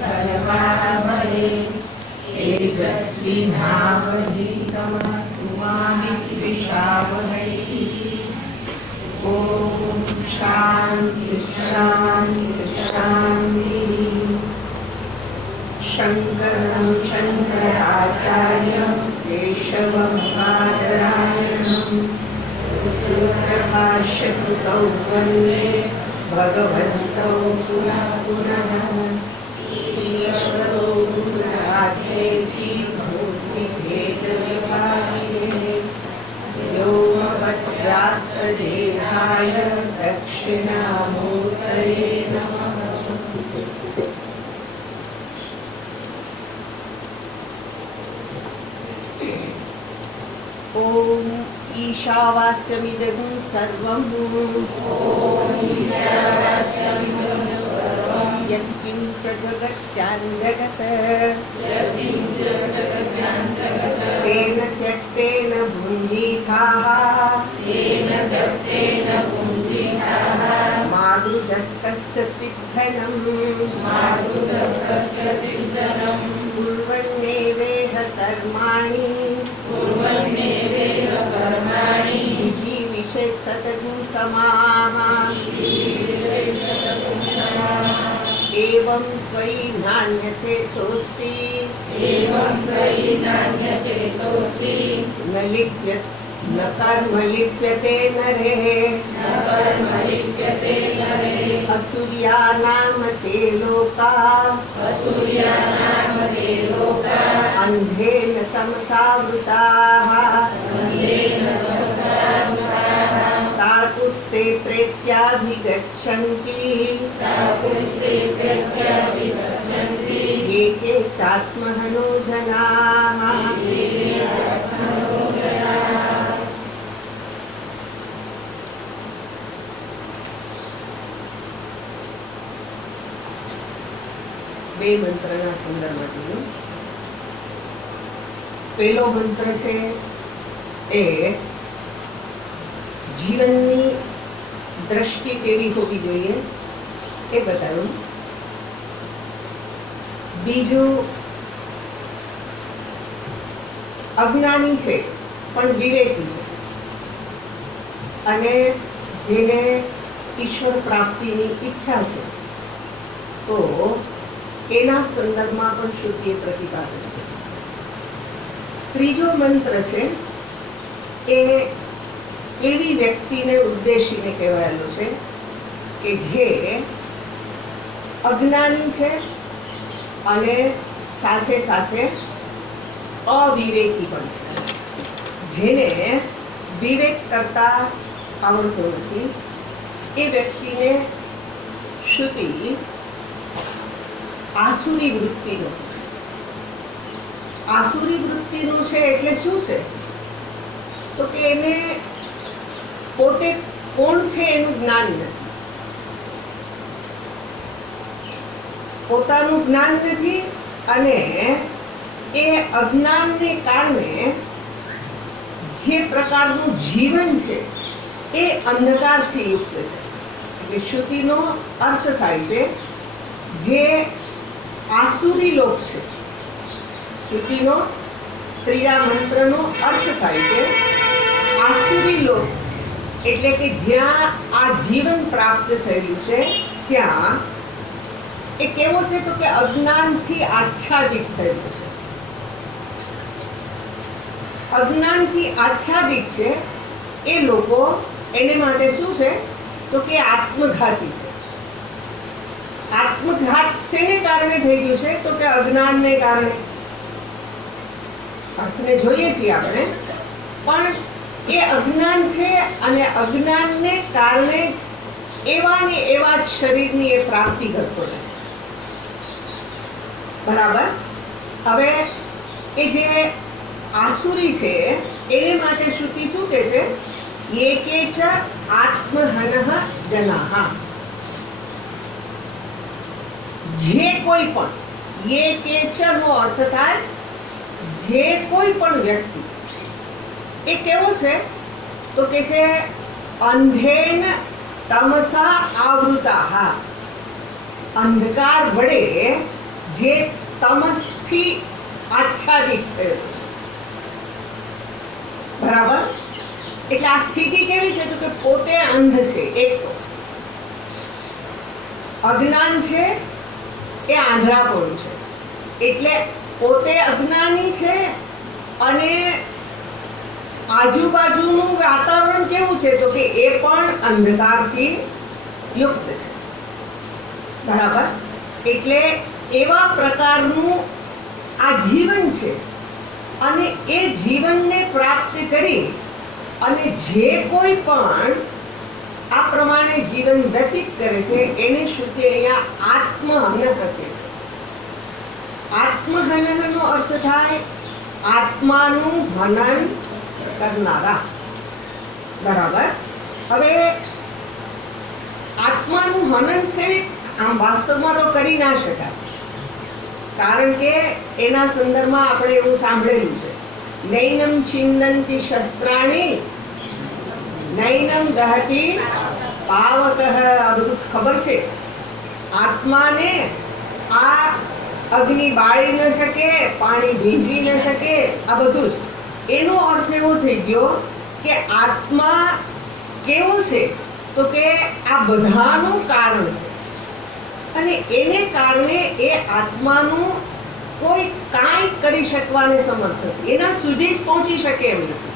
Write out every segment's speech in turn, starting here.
करवावहे तेजस्विनावधि तमस्तु मा विद्विषावहै। ओम शांति शांति शांति। शंकरं शंकराचार्यं केशवं बादरायणं सूत्रभाष्यकृतौ वन्दे भगवन्तौ पुनः पुनः। ईश्वरो गुरुरात्मेति भूतिभेदविभागिने व्योमवद्व्याप्तदेहाय दक्षिणामूर्तये नमः। ओम ईशावास्यमिदं सर्वं यत्किञ्च जगत्यां जगत् तेन त्यक्तेन भुञ्जीथाः मातृदत्तस्य सिद्धनं कुर्वन्नेवेह कर्माणि जीविषेत् सततं समाः। एवं त्वयि नान्यथेतोऽस्ति न लिप्यते न कर्म लिप्यते नरे असुर्यानाम ते लोका अन्धेन तमसावृताः ताकुस्ते प्रेत्याभिगच्छन्ति ये के चात्महनो जनाः। બે મંત્રના સંદર્ભમાં જોયું. પહેલો મંત્ર છે એ જીવનની દ્રષ્ટિ કેવી હોવી જોઈએ એ બતાવ્યું. બીજું અજ્ઞાની છે પણ વિવેકી છે અને જેને ઈશ્વર પ્રાપ્તિની ઈચ્છા છે તો એના સંદર્ભમાં પણ શ્રુતિએ પ્રતિપાદન કર્યું. ત્રીજો મંત્ર છે એ એવી વ્યક્તિને ઉદ્દેશીને કહેવાયેલો છે કે જે અજ્ઞાની છે અને સાથે સાથે અવિવેકી પણ છે. જેને વિવેક કરતા આવડતો નથી એ વ્યક્તિને શ્રુતિ આસુરી વૃત્તિનો. આસુરી વૃત્તિનું છે એટલે શું છે તો કે એને પોતે કોણ છે એનું જ્ઞાન નથી, પોતાનું જ્ઞાન નથી અને એ અજ્ઞાનને કારણે જે પ્રકારનું જીવન છે એ અંધકારથી યુક્ત છે. એટલે શ્રુતિનો અર્થ થાય છે જે આસુરી લોક છે. શ્રુતિનો ત્રીજા મંત્રનો અર્થ થાય છે આસુરી લોક. એટલે કે જ્યાં આ જીવન પ્રાપ્ત થયેલું છે ત્યાં એ કેવો છે તો કે અજ્ઞાનથી આચ્છાદિત થયેલું છે. અજ્ઞાનથી આચ્છાદિત છે એ લોકો એને માટે શું છે તો કે આત્મઘાતી છે. આત્મઘાત શેને કારણે થઈ ગયું છે તો કે અજ્ઞાનને કારણે. અર્થને જોઈએ છીએ આપણે પણ એ અજ્ઞાન છે અને અજ્ઞાનને કારણે જ એવા ને એવા જ શરીરની એ પ્રાપ્તિ કરતો રહે છે. બરાબર. હવે એ જે આસુરી છે એને માટે શ્રુતિ શું કહે છે એકે ચ આત્મહનઃ જનાઃ. જે કોઈ પણ એકે ચ નો અર્થ થાય જે કોઈ પણ વ્યક્તિ એ કેવો છે તો કે છે અંધેન તમસા આવૃતાઃ. અંધકાર વડે જે તમસથી આચ્છાદિત થયેલો છે. બરાબર? એટલે આ સ્થિતિ કેવી છે? તો કે પોતે અંધ છે. એક તો અજ્ઞાન છે એ આંધળાપણું છે. એટલે પોતે અજ્ઞાની છે અને આજુબાજુનું વાતાવરણ કેવું છે? તો કે એ પણ અંધકારથી યુક્ત છે. બરાબર? એટલે એવા પ્રકારનું આ જીવન છે અને એ જીવનને પ્રાપ્ત કરી અને જે કોઈ પણ આ પ્રમાણે જીવન વ્યતીત કરે છે એને શ્રુતિ અહીંયા આત્મહનન કહે છે. આત્મહનનનો અર્થ થાય આત્માનું હનન કરનારા. બરાબર? હવે આત્માનું હનન છે આમ વાસ્તવમાં તો કરી ના શકાય, કારણ કે એના સંદર્ભમાં આપણે એવું સાંભળેલું છે, નૈનમ છિન્નંતિ શસ્ત્રાણી નૈનમ દહતી પાવકઃ. આ બધું ખબર છે. આત્માને આ અગ્નિ બાળી ન શકે, પાણી ભીંજવી ન શકે, આ બધું જ. એનો અર્થ એવો થઈ ગયો કે આત્મા કેવો છે? તો કે આ બધાનું કારણ છે અને એને કારણે એ આત્માનું કોઈ કાંઈ કરી શકવાને સમર્થ નથી, એના સુધી જ પહોંચી શકે એમ નથી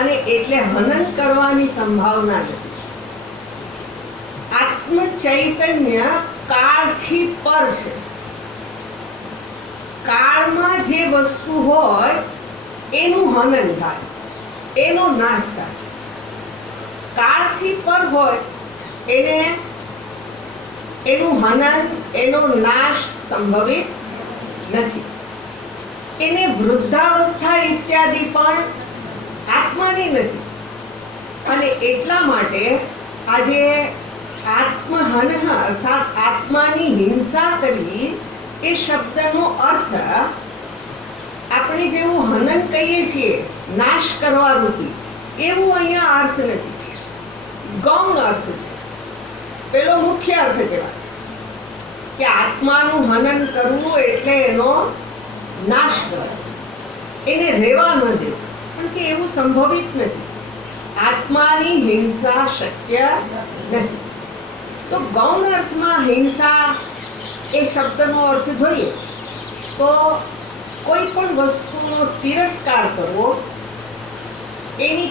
અને એટલે હનન કરવાની સંભાવના નથી. આત્મ ચૈતન્ય કાળથી પર છે. કાળમાં જે વસ્તુ હોય એનું હનન થાય, એનો નાશ થાય. કાળથી પર હોય એને એનું હનન, એનો નાશ સંભવિત નથી. એને વૃદ્ધાવસ્થા ઇત્યાદિ પણ આત્માની નથી અને એટલા માટે આજે આત્મહનન અર્થાત આત્માની હિંસા કરવી એ શબ્દનો અર્થ આપણે જેવું હનન કહીએ છીએ નાશ કરવા રૂપી, એવું અહીંયા અર્થ નથી. ગૌણ અર્થ છે. પેલો મુખ્ય અર્થ કહેવાય કે આત્માનું હનન કરવું એટલે એનો નાશ કરવો, એને રહેવા ન દેવું, પણ કે એવું સંભવિત નથી. આત્માની હિંસા શક્ય નથી. તો ગૌણ અર્થમાં હિંસા એ શબ્દનો અર્થ જોઈએ તો કોઈ પણ વસ્તુનો તિરસ્કાર કરવો, એની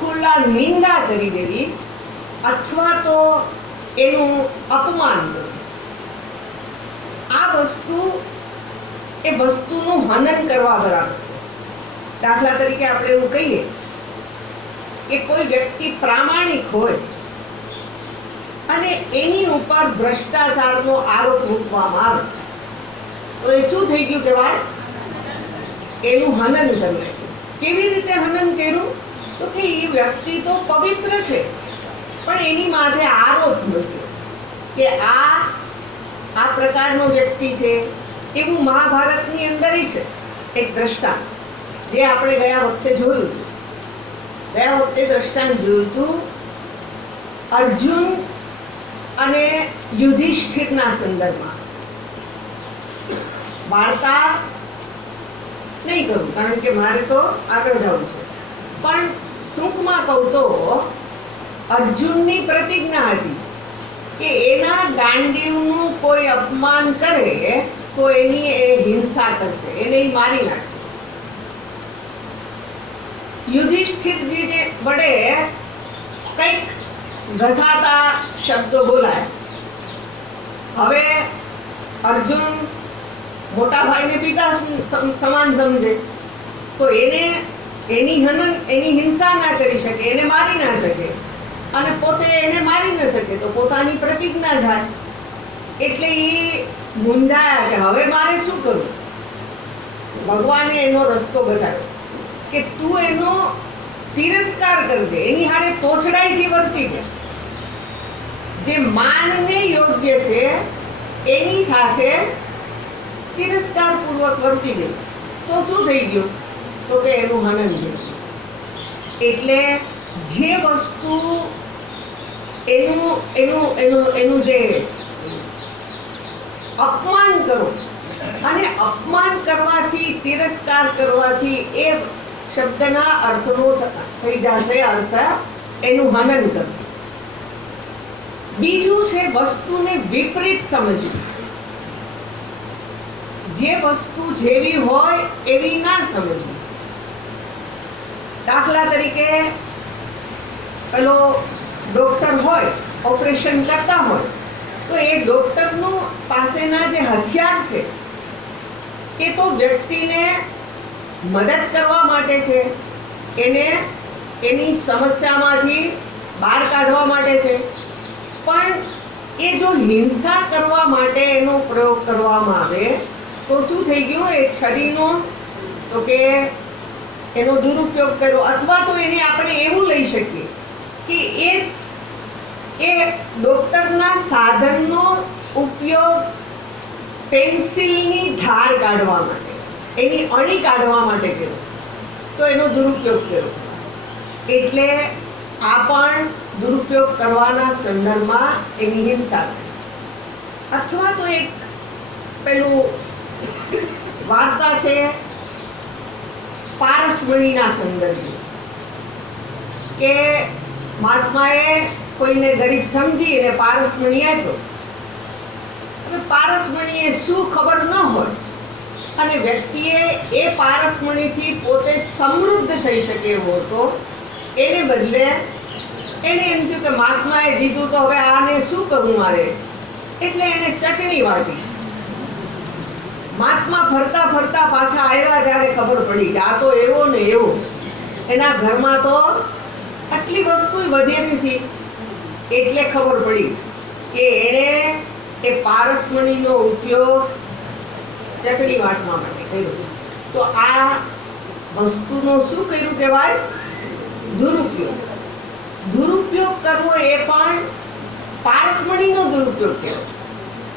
ખુલ્લા નિંદા કરી દેવી અથવા તો એનું અપમાન કરવું, આ વસ્તુ એ વસ્તુનું હનન કરવા બરાબર છે. દાખલા તરીકે આપણે એવું કહીએ કે કોઈ વ્યક્તિ પ્રામાણિક હોય અને એની ઉપર ભ્રષ્ટાચારનો આરોપ મૂકવામાં આવે તો એ શું થઈ ગયું કહેવાય? એનું હનન કરવું. કેવી રીતે હનન કર્યું? તો કે એ વ્યક્તિ તો પવિત્ર છે પણ એની માથે આરોપ મૂક્યો કે આ પ્રકારનો વ્યક્તિ છે. એવું મહાભારતની અંદર છે એક દ્રષ્ટાંત જે આપણે ગયા વખતે જોયું હતું. ગયા વખતે દ્રષ્ટાંત જોયું હતું અર્જુન અને યુધિષ્ઠિરના સંદર્ભમાં. વાર્તા નહીં કરું કારણ કે મારે તો આગળ જવું છે, પણ ટૂંકમાં કહું તો અર્જુનની પ્રતિજ્ઞા હતી કે એના ગાંડીવનું કોઈ અપમાન કરે તો એની એ હિંસા કરશે, એને મારી નાખશે. યુધિષ્ઠિરજીને વડે કંઈક ઘસાતા શબ્દો બોલાય. હવે અર્જુન મોટા ભાઈને પિતા સમાન સમજે તો એની હિંસા ના કરી શકે, એને મારી ના શકે અને પોતે એને મારી ન શકે તો પોતાની પ્રતિજ્ઞા જાય. એટલે એ મૂંઝાયા કે હવે મારે શું કરવું? ભગવાને એનો રસ્તો બતાવ્યો કે તું એનો તિરસ્કાર કરી દે, એની હારે તોછડાઈથી વર્તી દે. જે માનને યોગ્ય છે એની સાથે તિરસ્કાર પૂર્વક વર્તી દે તો શું થઈ ગયું? તો કે એનું હનન છે. એટલે જે વસ્તુ એનું જે અપમાન કરો અને અપમાન કરવાથી, તિરસ્કાર કરવાથી એ શબ્દના અર્થનો થઈ જશે અર્થ એનું હનન કરવું. બીજું છે વસ્તુને વિપરીત સમજવું. જે વસ્તુ જેવી હોય એવી ના સમજવી. દાખલા તરીકે પેલો ડોક્ટર હોય, ઓપરેશન કરતા હોય, તો એ ડોક્ટરનું પાસેના જે હથિયાર છે એ તો વ્યક્તિને મદદ કરવા માટે છે, એને એની સમસ્યામાંથી બહાર કાઢવા માટે છે. પણ એ જો હિંસા કરવા માટે એનો પ્રયોગ કરવામાં આવે તો શું થઈ ગયું? એ છરીનો તો કે એનો દુરુપયોગ કર્યો. અથવા તો એને આપણે એવું લઈ શકીએ કે એ ડોક્ટરના સાધનનો ઉપયોગ પેન્સિલની ધાર કાઢવા માટે, એની અણી કાઢવા માટે કર્યો, તો એનો દુરુપયોગ કર્યો. એટલે આ પણ દુરુપયોગ કરવાના સંદર્ભમાં એની હિંસા થાય. અથવા તો એક પેલું વાર્તા છે પારસમણીના સંદર્ભે, કે મહાત્માએ કોઈને ગરીબ સમજી અને પારસમણી આપ્યો. હવે પારસમણીએ શું ખબર ન હોય અને વ્યક્તિએ એ પારસમણીથી પોતે સમૃદ્ધ થઈ શકે એવો હતો, એને બદલે એને એમ થયું કે મહાત્માએ દીધું તો હવે આને શું કરવું મારે, એટલે એને ચટણી વાટી. મહાત્મા ફરતા ફરતા પાછા આવ્યા ત્યારે ખબર પડી કે આ તો એવો ને એવો, એના ઘરમાં તો આટલી વસ્તુ વધી નથી. એટલે ખબર પડી કે એણે એ પારસમણીનો ઉપયોગ ચટણી વાટવા માટે કર્યો. તો આ વસ્તુનો શું કર્યું કહેવાય? દુરુપયોગ. દુરુપયોગ કરવો એ પણ પારસમણીનો દુરુપયોગ કહેવાય.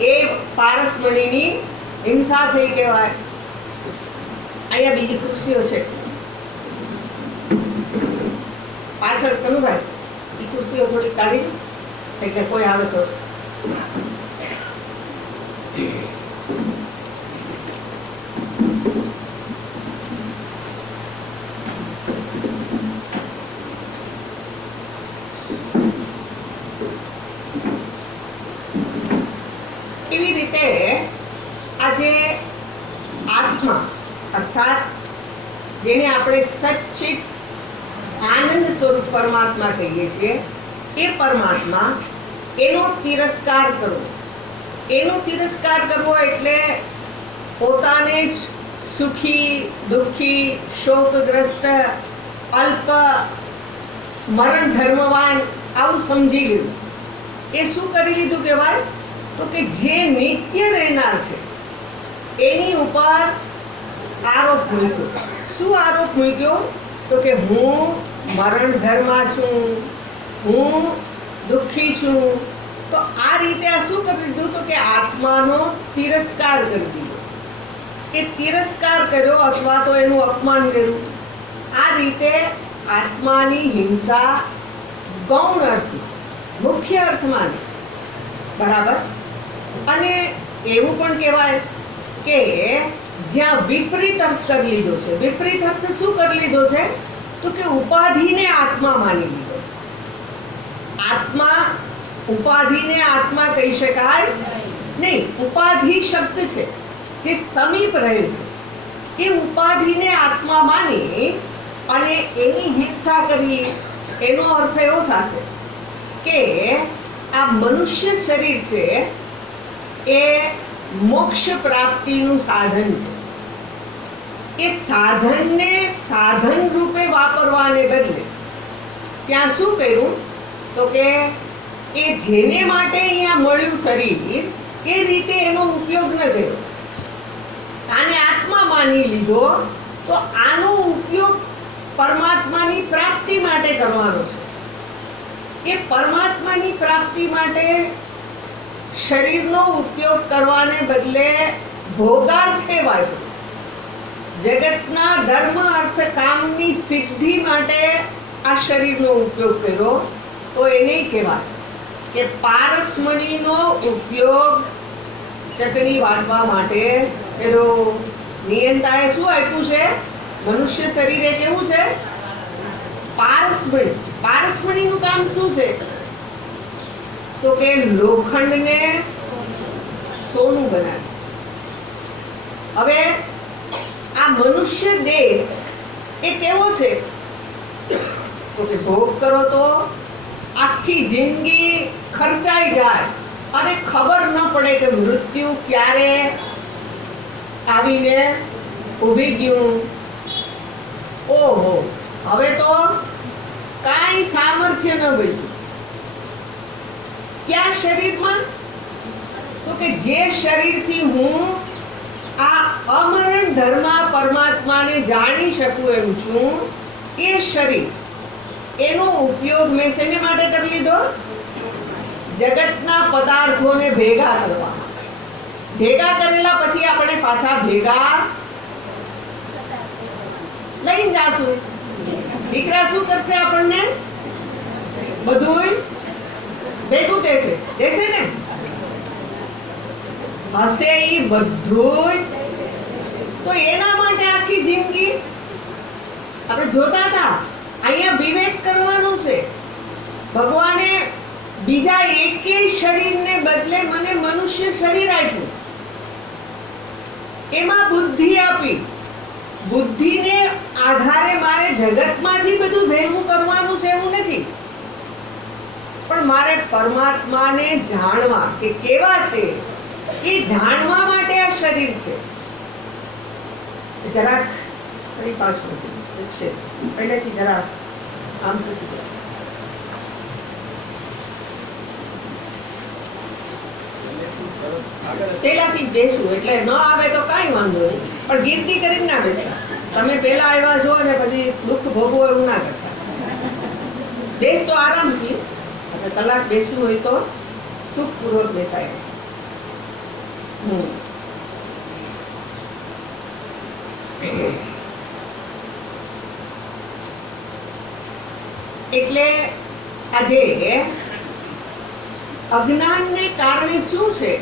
એ પારસમણીની હિંસા થઈ કહેવાય. અહીંયા બીજી ખુરશીઓ છે પાછળ, કનુભાઈ એ ખુરશીઓ થોડી કાઢી દો એટલે કોઈ આવે તો. એવી રીતે આજે આત્મા અર્થાત જેને આપણે સચ્ચિત આનંદ સ્વરૂપ પરમાત્મા કહીએ છીએ, એ પરમાત્મા, એનો તિરસ્કાર કરવો. એનો તિરસ્કાર કરવો એટલે પોતાને સુખી, દુઃખી, શોકગ્રસ્ત, અલ્પ, મરણ ધર્મવાન આવું સમજી લીધું. એ શું કરી લીધું કહેવાય? તો કે જે નિત્ય રહેનાર છે એની ઉપર આરોપ મૂક્યો. શું આરોપ મૂક્યો? તો કે હું મરણ ધર્મા છું, હું દુઃખી છું. તો આ રીતે આ શું કરી દીધું? તો કે આત્માનો તિરસ્કાર કરી દીધો. એ તિરસ્કાર કર્યો અથવા તો એનું અપમાન કર્યું. આ રીતે આત્માની હિંસા ગૌણ અર્થ, મુખ્ય અર્થમાં બરાબર. અને એવું પણ કહેવાય કે જ્યાં વિપરીત અર્થ કરી લીધો છે. વિપરીત અર્થ શું કરી લીધો છે? તો કે ઉપાધિને આત્મા માની લીધો. આત્મા, ઉપાધિને આત્મા કહી શકાય નહીં. ઉપાધિ શબ્દ છે જે સમીપ રહે છે. એ ઉપાધિને આત્મા માની અને એની હિંસા કરવી, એનો અર્થ એવો થશે કે આ મનુષ્ય શરીર છે એ મોક્ષ પ્રાપ્તિનું સાધન છે. એ સાધનને સાધન રૂપે વાપરવાને બદલે ત્યાં શું કર્યું? તો કે એ જેને માટે અહીંયા મળ્યું શરીર, એ રીતે એનો ઉપયોગ ન કર્યો. આને આત્મા માની લીધો. તો આનો ઉપયોગ પરમાત્માની પ્રાપ્તિ માટે કરવાનો છે. એ પરમાત્માની પ્રાપ્તિ માટે શરીરનો ઉપયોગ કરવાને બદલે ભોગાર્થે વાપર્યો. જગતના ધર્મ, અર્થ, કામની સિદ્ધિ માટે આ શરીરનો ઉપયોગ કર્યો. તો એને કહેવાય કે પારસમણીનો ઉપયોગ ચટણી વાટવા માટે પેલો નિયંતાએ શું આપ્યું છે? મનુષ્ય શરીર એ કેવું છે? પારસમણી. પારસમણીનું કામ શું છે? તો કે લોખંડને સોનું બનાવે. હવે આ મનુષ્ય દેહ એ કેવો છે? તો કે ભોગ કરો તો આખી જિંદગી ખર્ચાઈ જાય અને ખબર ન પડે કે મૃત્યુ ક્યારે આવીને ઊભી ગયું. ઓહો, હવે તો કાંઈ સામર્થ્ય ન બચ્યું. ક્યાં શરીરમાં? તો કે જે શરીરથી હું આ અમરણ ધર્મ પરમાત્માને જાણી શકું એમ છું, એ શરીર, એનો ઉપયોગ મેં શેને માટે કરી લીધો? જગતના પદાર્થોને ભેગા કરવા. ભેગા કરેલા પછી આપણે પાછા ભેગા લઈને જાશું. દીકરા શું કરશે? આપણને બધુંય ભેગું દેશે ને? હશે ઈ બધુંય. તો એના માટે આખી જિંદગી આપણે જોતા હતા. અહીંયા વિવેક કરવાનું છે. ભગવાને બીજા એકેય શરીરને બદલે મને મનુષ્ય શરીર આપ્યું, એમાં બુદ્ધિ આપી. બુદ્ધિને આધારે મારે જગતમાંથી બધું ભેગું કરવાનું છે એવું નથી, પણ મારે પરમાત્માને જાણવા કે કેવા છે એ જાણવા માટે આ શરીર છે. જરાક ફરી પાછું છે, પહેલેથી જરાક આમ ખસી ગયા. પેલાથી બેસવું એટલે ન આવે તો કાંઈ વાંધો નહીં, પણ ગીર્દી કરીને ના બેસા. તમે પેલા આવ્યા છો અને પછી દુઃખ ભોગવો એવું ના કરતા. બેસજો આરામથી. આપણે કલાક બેસવું હોય તો સુખપૂર્વક બેસાય. એટલે આજે અજ્ઞાનને કારણે શું છે?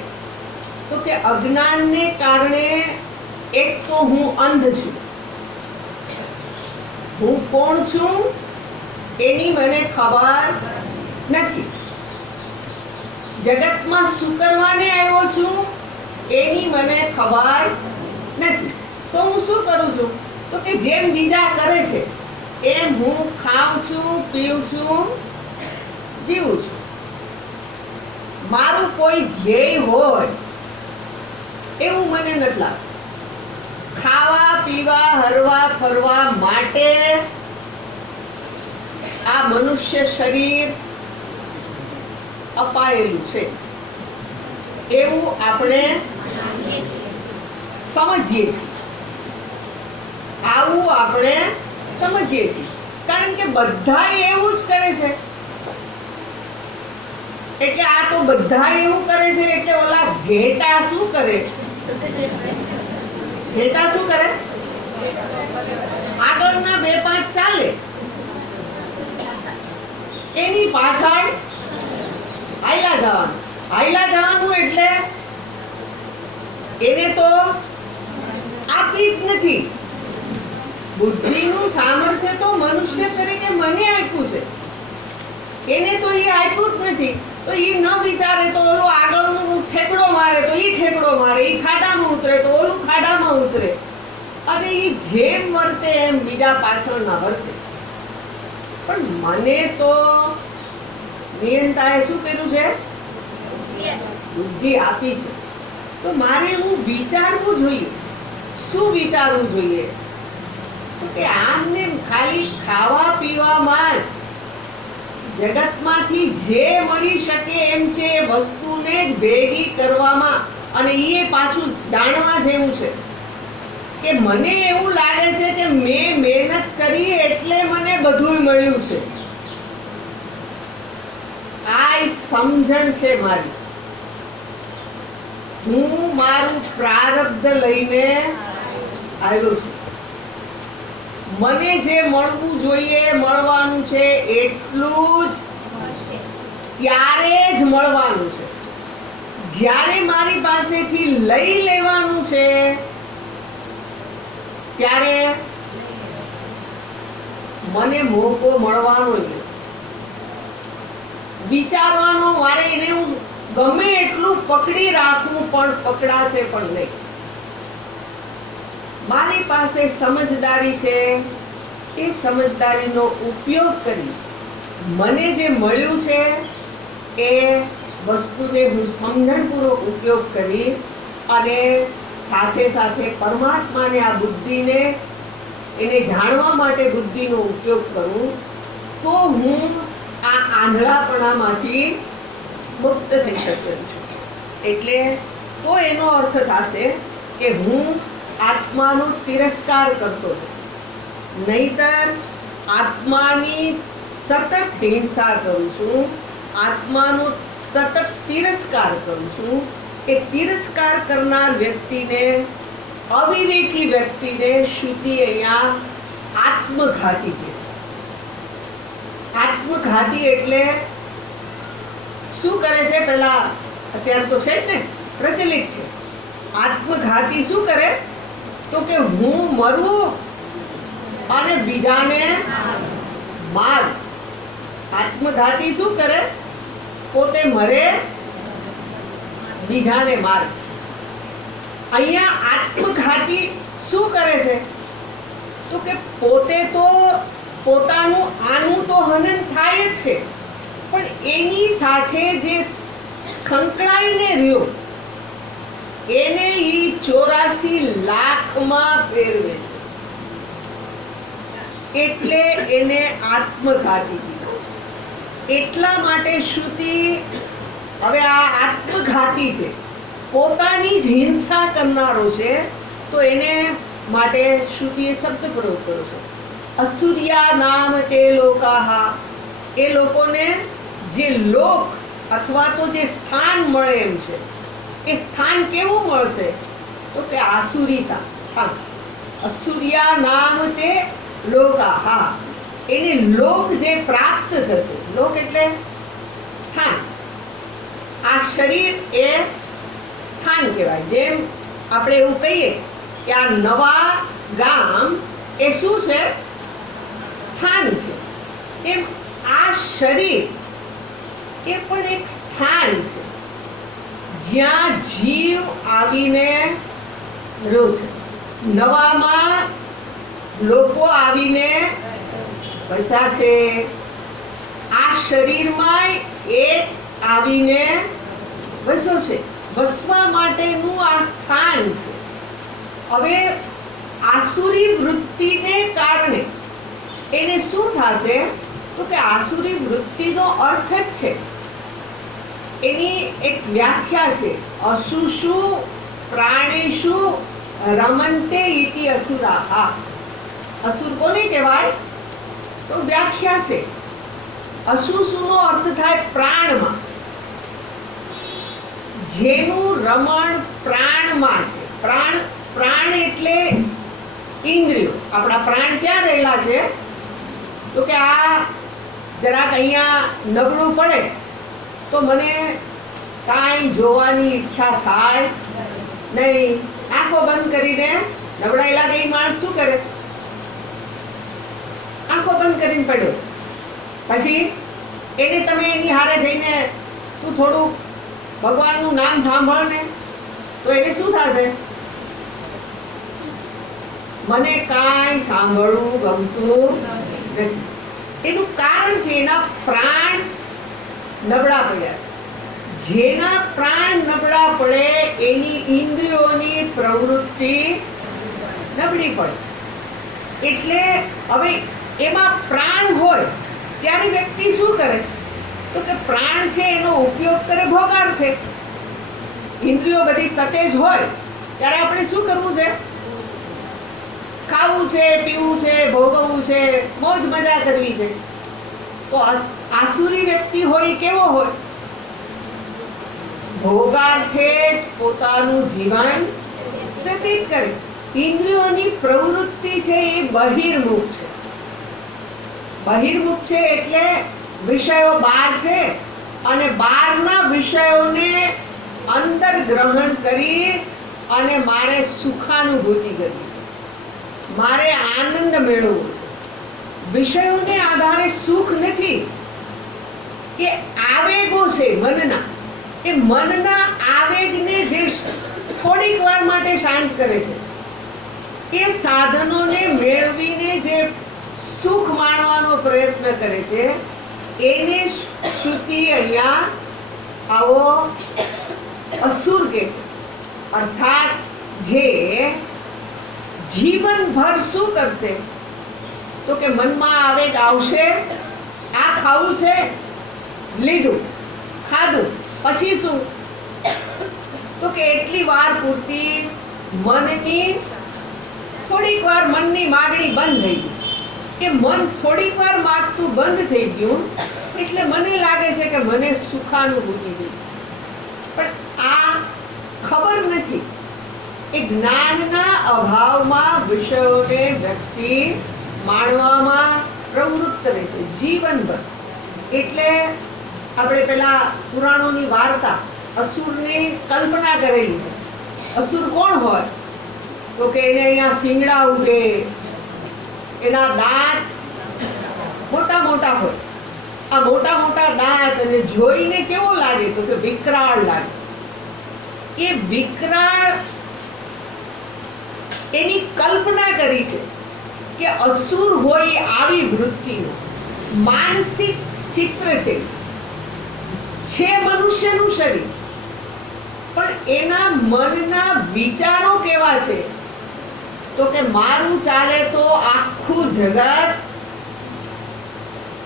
તો કે અજ્ઞાનને કારણે એક તો હું અંધ છું. હું કોણ છું એની મને ખબર નથી. જગતમાં શું કરવાને આવ્યો છું એની મને ખબર નથી. તો હું શું કરું છું? તો કે જેમ બીજા કરે છે એમ હું ખાઉં છું, પીઉં છું, જીવું છું. મારું કોઈ ધ્યેય હોય એવું મને નથી લાગતું. ખાવા પીવા હરવા ફરવા માટે આ મનુષ્ય શરીર અપાયેલું છે એવું આપણે સમજીએ છીએ. આવું આપણે સમજીએ છીએ, કારણ કે બધા એવું જ કરે છે. એટલે આ તો બધા એવું કરે છે, એટલે ઓલા ઘેટા શું કરે? ઘેટા શું કરે? આગળના 2-5 ચાલે, એની પાછળ હાયલા જવાનું. હાયલા જવાનું એટલે એને તો આપી જ નથી. બુદ્ધિનું સામર્થ્ય તો મનુષ્ય તરીકે મને આપ્યું છે, એને તો એ આપ્યું જ નથી. તો એ ન વિચારે તો ઓલો આગળનું ઠેકડો મારે તો એ ઠેકડો મારે, એ ખાડામાં ઉતરે તો ઓલું ખાડામાં ઉતરે, અને એ જેમ વર્તે એમ બીજા પાછળ ના વર્તે. પણ મને તો નિયંતાએ શું કર્યું છે? બુદ્ધિ આપી છે. તો મારે હું વિચારવું જોઈએ. શું વિચારવું જોઈએ? તો કે આમને ખાલી ખાવા પીવામાં જ જગતમાંથી જે મળી શકે એમ છે એ વસ્તુને જ ભેગી કરવામાં, અને એ પાછું જાણવા જેવું છે કે મને એવું લાગે છે કે મેં મહેનત કરી એટલે મને બધું મળ્યું છે. આ સમજણ છે મારી. હું મારું પ્રારબ્ધ લઈને આવ્યો છું. મને જે મળવું જોઈએ મળવાનું છે એટલું જ ત્યારે જ મળવાનું છે. જ્યારે મારી પાસેથી લઈ લેવાનું છે ત્યારે મને મોકો મળવાનો જ નથી. વિચારવાનો મારે એને હું ગમે એટલું પકડી રાખું પણ પકડાશે પણ નહીં. મારી પાસે સમજદારી છે, એ સમજદારીનો ઉપયોગ કરી મને જે મળ્યું છે એ વસ્તુને હું સમજણપૂર્વક ઉપયોગ કરી અને સાથે સાથે પરમાત્માને આ બુદ્ધિને એને જાણવા માટે બુદ્ધિનો ઉપયોગ કરું તો હું આ આંધળાપણામાંથી મુક્ત થઈ શકું છું. એટલે તો એનો અર્થ થશે કે હું આત્માનો તિરસ્કાર કરતો નથી, નહીતર આત્માની સતત હિંસા કરું છું, આત્માનો સતત તિરસ્કાર કરું છું. એ તિરસ્કાર કરનાર વ્યક્તિને, અવિવેકી વ્યક્તિને શ્રુતિ અહીંયા આત્મઘાતી કહે છે. આત્મઘાતી એટલે શું કરે છે? પેલા અત્યારે તો છે જ ને, પ્રચલિત છે. આત્મઘાતી શું કરે? તો કે હું મરું અને બીજાને માર. આત્મઘાતી શું કરે? પોતે મરે, બીજાને માર. અહીંયા આત્મઘાતી શું કરે છે? તો કે પોતે તો પોતાનું આનું તો હનન થાય જ છે, પણ એની સાથે જે ખંકળાઈને રહ્યો એને ઈ 84 લાખમાં ફેરવે છે. એટલે એને આત્મઘાતી કીધો. એટલા માટે શ્રુતિ હવે આ આત્મઘાતી છે, પોતાની જ હિંસા કરનારો છે, તો એને માટે શ્રુતિએ શબ્દ પ્રયોગ કર્યો છે. અસુર્યા નામ તે લોકાહા. એ લોકોને જે લોક અથવા તો જે સ્થાન મળે એમ છે. એ સ્થાન કેવું મળશે? તો કે આસુરી સ્થાન. અસુર્યા નામ તે લોકાહા. એને લોક જે પ્રાપ્ત થશે. લોક એટલે સ્થાન. આ શરીર એ સ્થાન કહેવાય. જેમ આપણે એવું કહીએ કે આ નવા ગામ એ શું છે? સ્થાન છે. એમ આ શરીર એ પણ એક સ્થાન છે જ્યાં જીવ આવીને રહ્યો છે. નવામાં લોકો આવીને વસ્યા છે. આ શરીરમાં એક આવીને વસ્યો છે. વસવા માટેનું આ સ્થાન છે. હવે આસુરી વૃત્તિને કારણે એને શું થશે? તો કે આસુરી વૃત્તિનો અર્થ જ છે, એની એક વ્યાખ્યા છે. અસુષુ પ્રાણેષુ રમંતે ઇતિ અસુરાહા. અસુર કોને કહેવાય? તો વ્યાખ્યા છે. અસુષુનો અર્થ થાય પ્રાણમાં. જેનું રમણ પ્રાણમાં છે. પ્રાણ એટલે ઇન્દ્રિયો. આપણા પ્રાણ ક્યાં રહેલા છે? તો કે આ જરાક અહીંયા નબળું પડે તો મને કાંઈ જોવાની ઈચ્છા થાય નહીં. આંખો બંધ કરીને નબળાઈ લાગે એ માણસ શું કરે? આંખો બંધ કરીને પડ્યો. પછી એને તમે એની હારે જઈને તું થોડું ભગવાનનું નામ સાંભળ ને, તો એને શું થશે? મને કાંઈ સાંભળવું ગમતું નથી. એનું કારણ છે એના પ્રાણ નબળા પડ્યા છે. જેના પ્રાણ નબળા પડે એની ઇન્દ્રિયોની પ્રવૃત્તિ નબળી પડે. એટલે હવે એમાં પ્રાણ હોય ત્યારે વ્યક્તિ શું કરે? તો કે પ્રાણ છે એનો ઉપયોગ કરે ભોગાર્થે. ઇન્દ્રિયો બધી સતેજ હોય ત્યારે આપણે શું કરવું છે? ખાવું છે, પીવું છે, ભોગવવું છે, મોજ મજા કરવી છે. તો આસુરી વ્યક્તિ હોય કેવો હોય? ભોગાર્થે જ પોતાનું જીવન વ્યતીત કરે. ઇન્દ્રિયોની પ્રવૃત્તિ છે એ બહિર્મુખ છે. બહિર્મુખ છે એટલે વિષયો બહાર છે અને બહારના વિષયોને અંદર ગ્રહણ કરી અને મારે સુખાનુભૂતિ કરવી છે, મારે આનંદ મેળવવો છે. વિષયોને આધારે સુખ નથી, એ આવેગો છે મનના. એ મનના આવેગને જે થોડીક વાર માટે શાંત કરે છે, એ સાધનોને મેળવીને જે સુખ માણવાનો પ્રયત્ન કરે છે, એને શ્રુતિ અહીંયા આવો અસુર કહે છે. અર્થાત જે જીવનભર શું કરશે, તો કે મનમાં આવેગ આવશે, આ ખાવું છે, લીધું, ખાધું, પછી શું, તો કે એટલી વાર પૂરતી મનની થોડીક વાર મનની માગણી બંધ થઈ ગઈ. કે મન થોડીક વાર માગતું બંધ થઈ ગયું એટલે મને લાગે છે કે મને સુખાનુભૂતિ થઈ. પણ આ ખબર નથી, એ જ્ઞાનના અભાવમાં વિષયોને વ્યક્તિ માણવામાં પ્રવૃત્ત રહે છે જીવનભર. એટલે આપણે પેલા પુરાણોની વાર્તા અસુરની કલ્પના કરેલી છે. અસુર કોણ હોય, તો કે એને અહીંયા શિંગડા ઉગે, એના દાંત મોટા મોટા હોય. આ મોટા મોટા દાંત અને જોઈને કેવો લાગે, તો કે વિકરાળ લાગે. એ વિકરાળ એની કલ્પના કરી છે કે અસુર હોય આવી વૃત્તિનું માનસિક ચિત્ર છે. છે મનુષ્યનું શરીર, પણ એના મનના વિચારો કેવા છે, તો કે મારું ચાલે તો આખું જગત